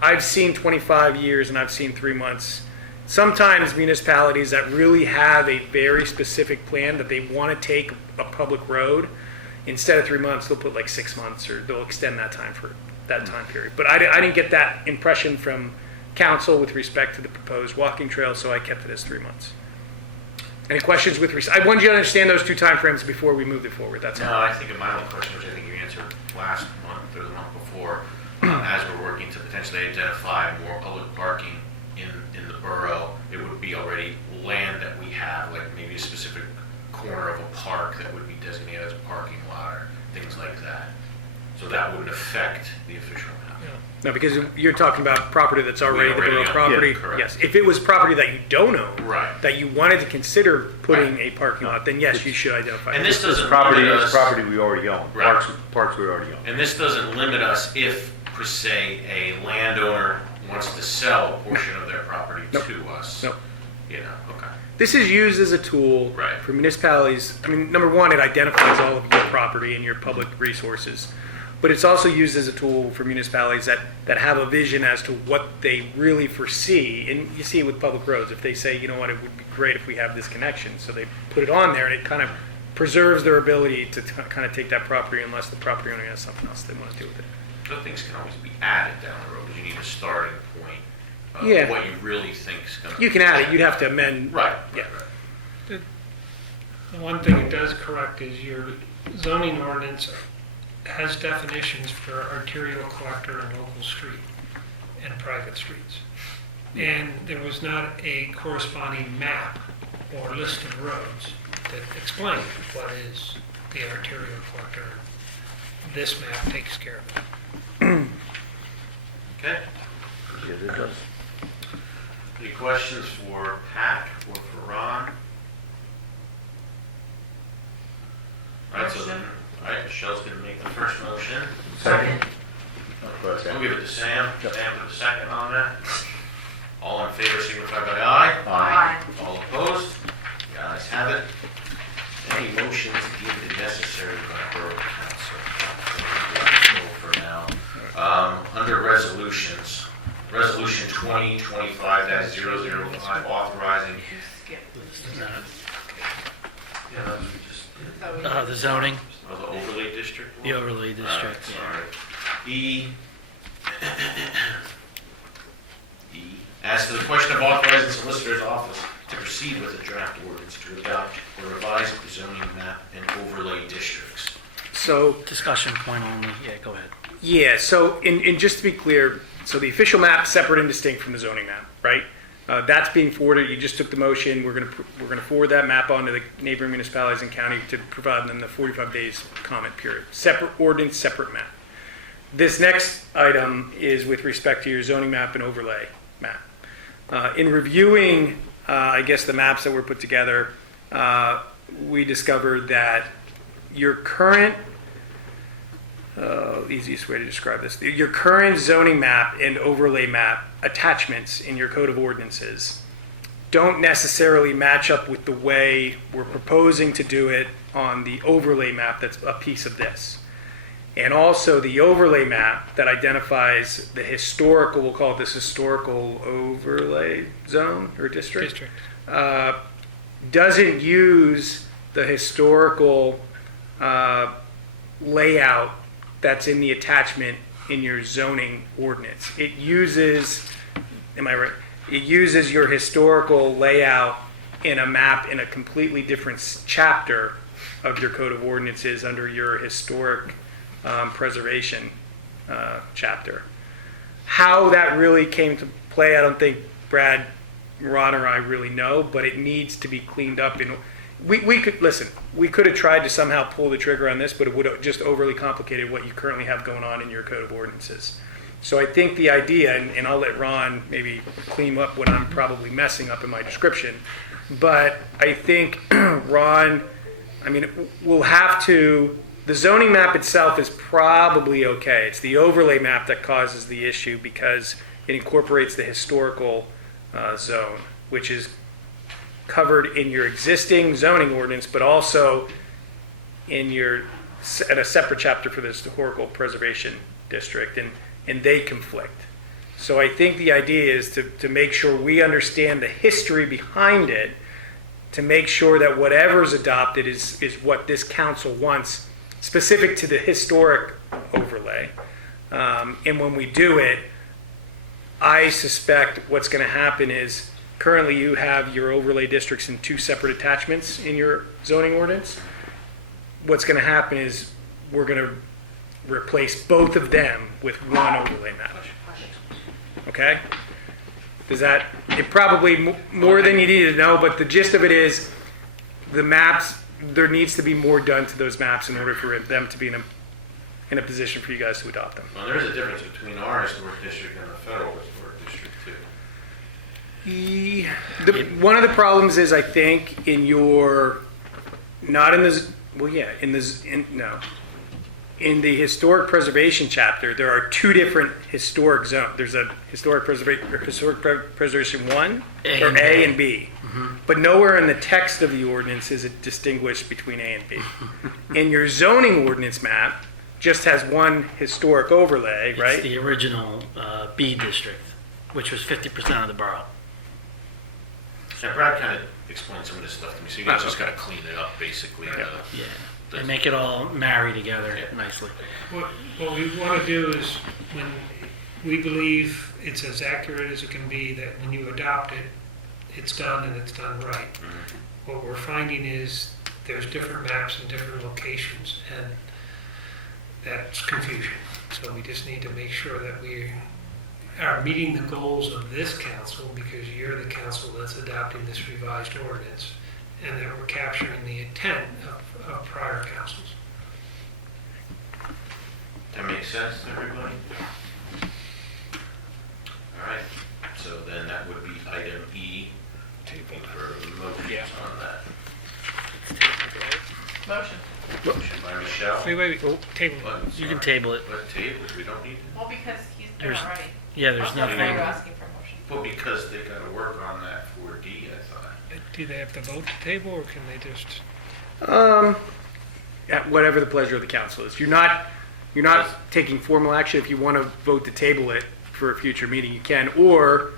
I've seen 25 years and I've seen 3 months. Sometimes municipalities that really have a very specific plan that they want to take a public road, instead of 3 months, they'll put like 6 months, or they'll extend that time for that time period. But I didn't get that impression from council with respect to the proposed walking trail, so I kept it as 3 months. Any questions with respect? I wanted you to understand those two time frames before we moved it forward. That's all. No, I think of my own question, which I think you answered last month or the month before, as we're working to potentially identify more public parking in the borough, it would be already land that we have, like maybe a specific corner of a park that would be designated as a parking lot or things like that. So that wouldn't affect the official map. No, because you're talking about property that's already the borough own. property. Yeah, correct. Yes. If it was property that you don't own, Right. that you wanted to consider putting a parking lot, then yes, you should identify And it. this doesn't Property limit is us. property we already own. Right. Parks we already own. And this doesn't limit us if, per se, a landowner wants to sell a portion of their property Nope. to us. Nope. You know, okay. This is used as a tool Right. for municipalities. I mean, number one, it identifies all of your property and your public resources. But it's also used as a tool for municipalities that have a vision as to what they really foresee. And you see it with public roads. If they say, you know what, it would be great if we have this connection. So they put it on there, and it kind of preserves their ability to kind of take that property unless the property owner has something else they want to do with it. So things can always be added down the road, but you need a starting point of Yeah. what you really think is going to. You can add it. You'd have to amend. Right. Yeah. Right. The one thing it does correct is your zoning ordinance has definitions for arterial, collector, and local street, and private streets. And there was not a corresponding map or list of roads that explained what is the arterial, collector. This map takes care of it. Okay. Yes, it does. Any questions for Pat or for Ron? All right, so then, all right, Michelle's going to make the first motion. Second. We'll give it to Sam. Sam for the second on that. All in favor, signify by aye. Aye. All opposed? The ayes have it. Any motions deemed necessary by Borough Council? For now. Under resolutions, Resolution 2025-005, authorizing. Yeah, that's what we just did. The zoning, Oh, the overlay district? the overlay All right, district. sorry. E. As to the question of authorizing solicitor's office to proceed with a draft ordinance to adopt or revise the zoning map and overlay districts. So Discussion point only. Yeah, go ahead. yeah, so in just to be clear, so the official map separate and distinct from the zoning map, right? That's being forwarded. You just took the motion. We're going to forward that map on to the neighboring municipalities and county to provide them the 45 days comment period. Separate ordinance, separate map. This next item is with respect to your zoning map and overlay map. In reviewing, I guess, the maps that were put together, we discovered that your current, easiest way to describe this, your current zoning map and overlay map attachments in your code of ordinances don't necessarily match up with the way we're proposing to do it on the overlay map that's a piece of this. And also the overlay map that identifies the historical, we'll call it this historical overlay zone or district. Doesn't use the historical layout that's in the attachment in your zoning ordinance. It uses, am I right? It uses your historical layout in a map in a completely different chapter of your code of ordinances under your historic preservation chapter. How that really came to play, I don't think Brad, Ron, or I really know, but it needs to be cleaned up. We could have tried to somehow pull the trigger on this, but it would have just overly complicated what you currently have going on in your code of ordinances. So I think the idea, and I'll let Ron maybe clean up what I'm probably messing up in my description, but I think Ron, we'll have to, the zoning map itself is probably okay. It's the overlay map that causes the issue because it incorporates the historical zone, which is covered in your existing zoning ordinance, but also in a separate chapter for the historical preservation district, and they conflict. So I think the idea is to make sure we understand the history behind it, to make sure that whatever's adopted is what this council wants, specific to the historic overlay. And when we do it, I suspect what's going to happen is currently you have your overlay districts in two separate attachments in your zoning ordinance. What's going to happen is we're going to replace both of them with one overlay map. Okay? Does that, it probably more than you need to know, but the gist of it is the maps, there needs to be more done to those maps in order for them to be in a position for you guys to adopt them. Well, there's a difference between our historic district and the federal historic district too. One of the problems is, I think, in your, not in the, well, yeah, in the historic preservation chapter, there are two different historic zones. There's a historic preservation 1, or A and B. Mm-hmm. But nowhere in the text of the ordinance is it distinguished between A and B. In your zoning ordinance map, just has one historic overlay, right? It's the original B district, which was 50% of the borough. And Brad kind of explained some of this stuff to me, so you guys just got to clean it up, basically. Yeah. And make it all marry together nicely. What we want to do is, when we believe it's as accurate as it can be, that when you adopt it, it's done and it's done right. Mm-hmm. What we're finding is there's different maps in different locations, and that's confusion. So we just need to make sure that we are meeting the goals of this council, because you're the council that's adopting this revised ordinance, and that we're capturing the intent of prior councils. That makes sense to everybody? All right, so then that would be item E, taking for motions on that. Motion. Motion by Michelle. Wait, table. What? You can table it. What, table? We don't need to? Well, because they're There's- not ready. Yeah, there's That's why nothing. you're asking for a motion. Well, because they got to work on that for D, I thought. Do they have to vote to table, or can they just? Whatever the pleasure of the council is. You're not taking formal action. If you want to vote to table it for a future meeting, you can. Or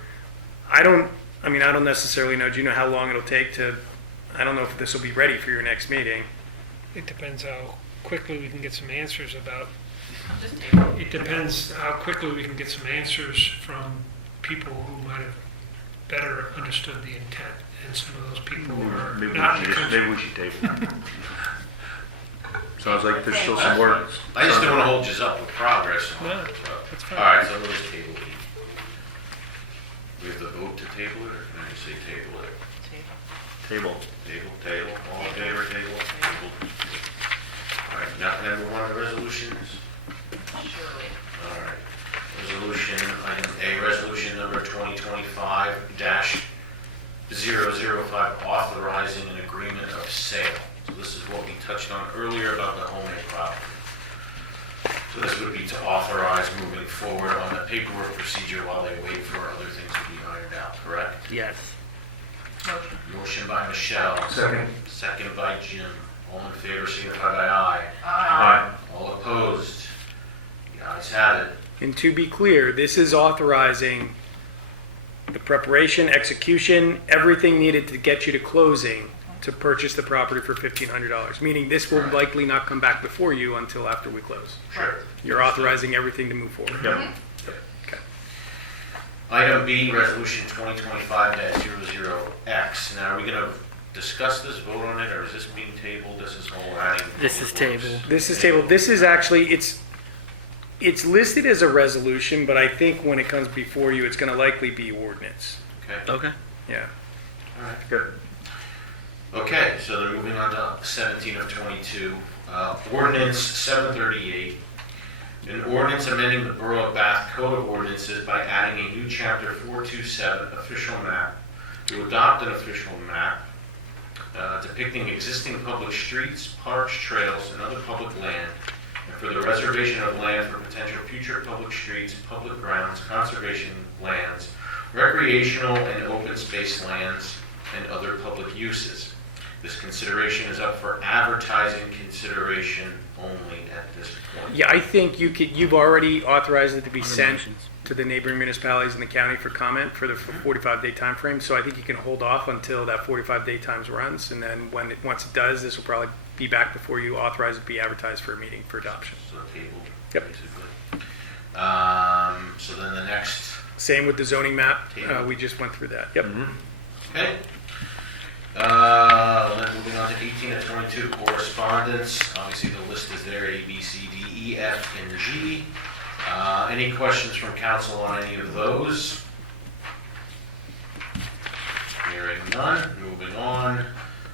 I don't necessarily know. Do you know how long it'll take to? I don't know if this will be ready for your next meeting. It depends how quickly we can get some answers about. Just table it. It depends how quickly we can get some answers from people who might have better understood the intent, and some of those people are not in the country. Maybe we should table. Sounds like there's still some work. I just don't want to hold you up with progress on No, it. So. that's fine. All right, so we'll just table E. We have to vote vote to table it, or can I just say table it? Table. Table, all in favor, table? Table. All right, now can I move on to resolutions? Surely. All right. Resolution, item A, resolution number 2025-005, authorizing an agreement of sale. So this is what we touched on earlier about the homemade property. So this would be to authorize moving forward on the paperwork procedure while they wait for other things to be ironed out, correct? Yes. Motion. Motion by Michelle. Second. Second by Jim. All in favor, signify by aye. Aye. All opposed? The ayes have it. And to be clear, this is authorizing the preparation, execution, everything needed to get you to closing to purchase the property for $1,500, meaning this will Right. likely not come back before you until after we close. Sure. You're authorizing everything to move forward. Yep. Okay. Item B, resolution 2025-00X. Now, are we going to discuss this, vote on it, or is this being tabled? This is all adding. This is tabled. This is tabled. This is actually, it's listed as a resolution, but I think when it comes before you, it's going to likely be ordinance. Okay. Okay. Yeah. All right. Good. Okay, so then moving on to 17 of 22, ordinance 738. An ordinance amending the Borough of Bath Code of Ordinances by adding a new chapter 427, official map, to adopt an official map depicting existing public streets, parks, trails, and other public land, and for the reservation of land for potential future public streets, public grounds, conservation lands, recreational and open space lands, and other public uses. This consideration is up for advertising consideration only at this point. Yeah, I think you've already authorized it to be Other sent motions. to the neighboring municipalities in the county for comment for the 45-day time frame. So I think you can hold off until that 45-day time runs, and then once it does, this will probably be back before you authorize it to be advertised for a meeting for adoption. So table, Yep. basically. So then the next, Same with the zoning map. Table. We just went through that. Yep. okay. Then moving on to 18 of 22, correspondence. Obviously, the list is there, A, B, C, D, E, F, and G. Any questions from council on any of those? Hearing none, moving on.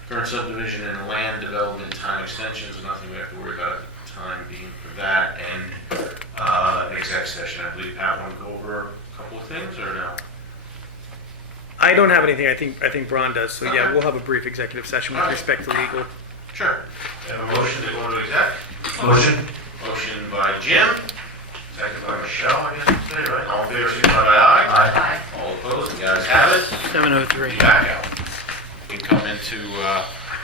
Current subdivision and land development time extensions, nothing we have to worry about at the time being for that. And exec session, I believe Pat want to go over a couple of things, or no? I don't have anything. I think Braun does. So yeah, Okay. we'll have a brief executive session with All right. respect to legal. Sure. We have a motion to go into exec. Motion. Motion by Jim, second by Michelle, I guess you'd say, right? All in favor, signify by aye. Aye. All opposed, the ayes have it. 7:03. Back out. We can come into,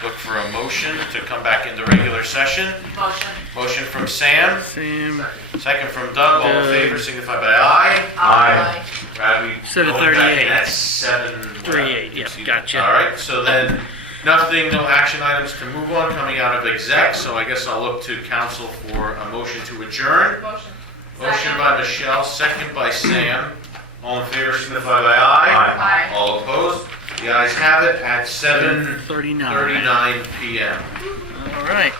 look for a motion to come back into regular session. Motion. Motion from Sam, Same. second from Doug, all in Doug. favor, signify by aye. Aye. Brad, we 7:38. going back in at 7:38. 38, yeah, gotcha. All right, so then, nothing, no action items to move on coming out of exec, so I guess I'll look to council for a motion to adjourn. Motion. Motion by Michelle, second by Sam. All in favor, signify by aye. Aye. All opposed? The ayes have it at 7:39 7:39. PM. All right.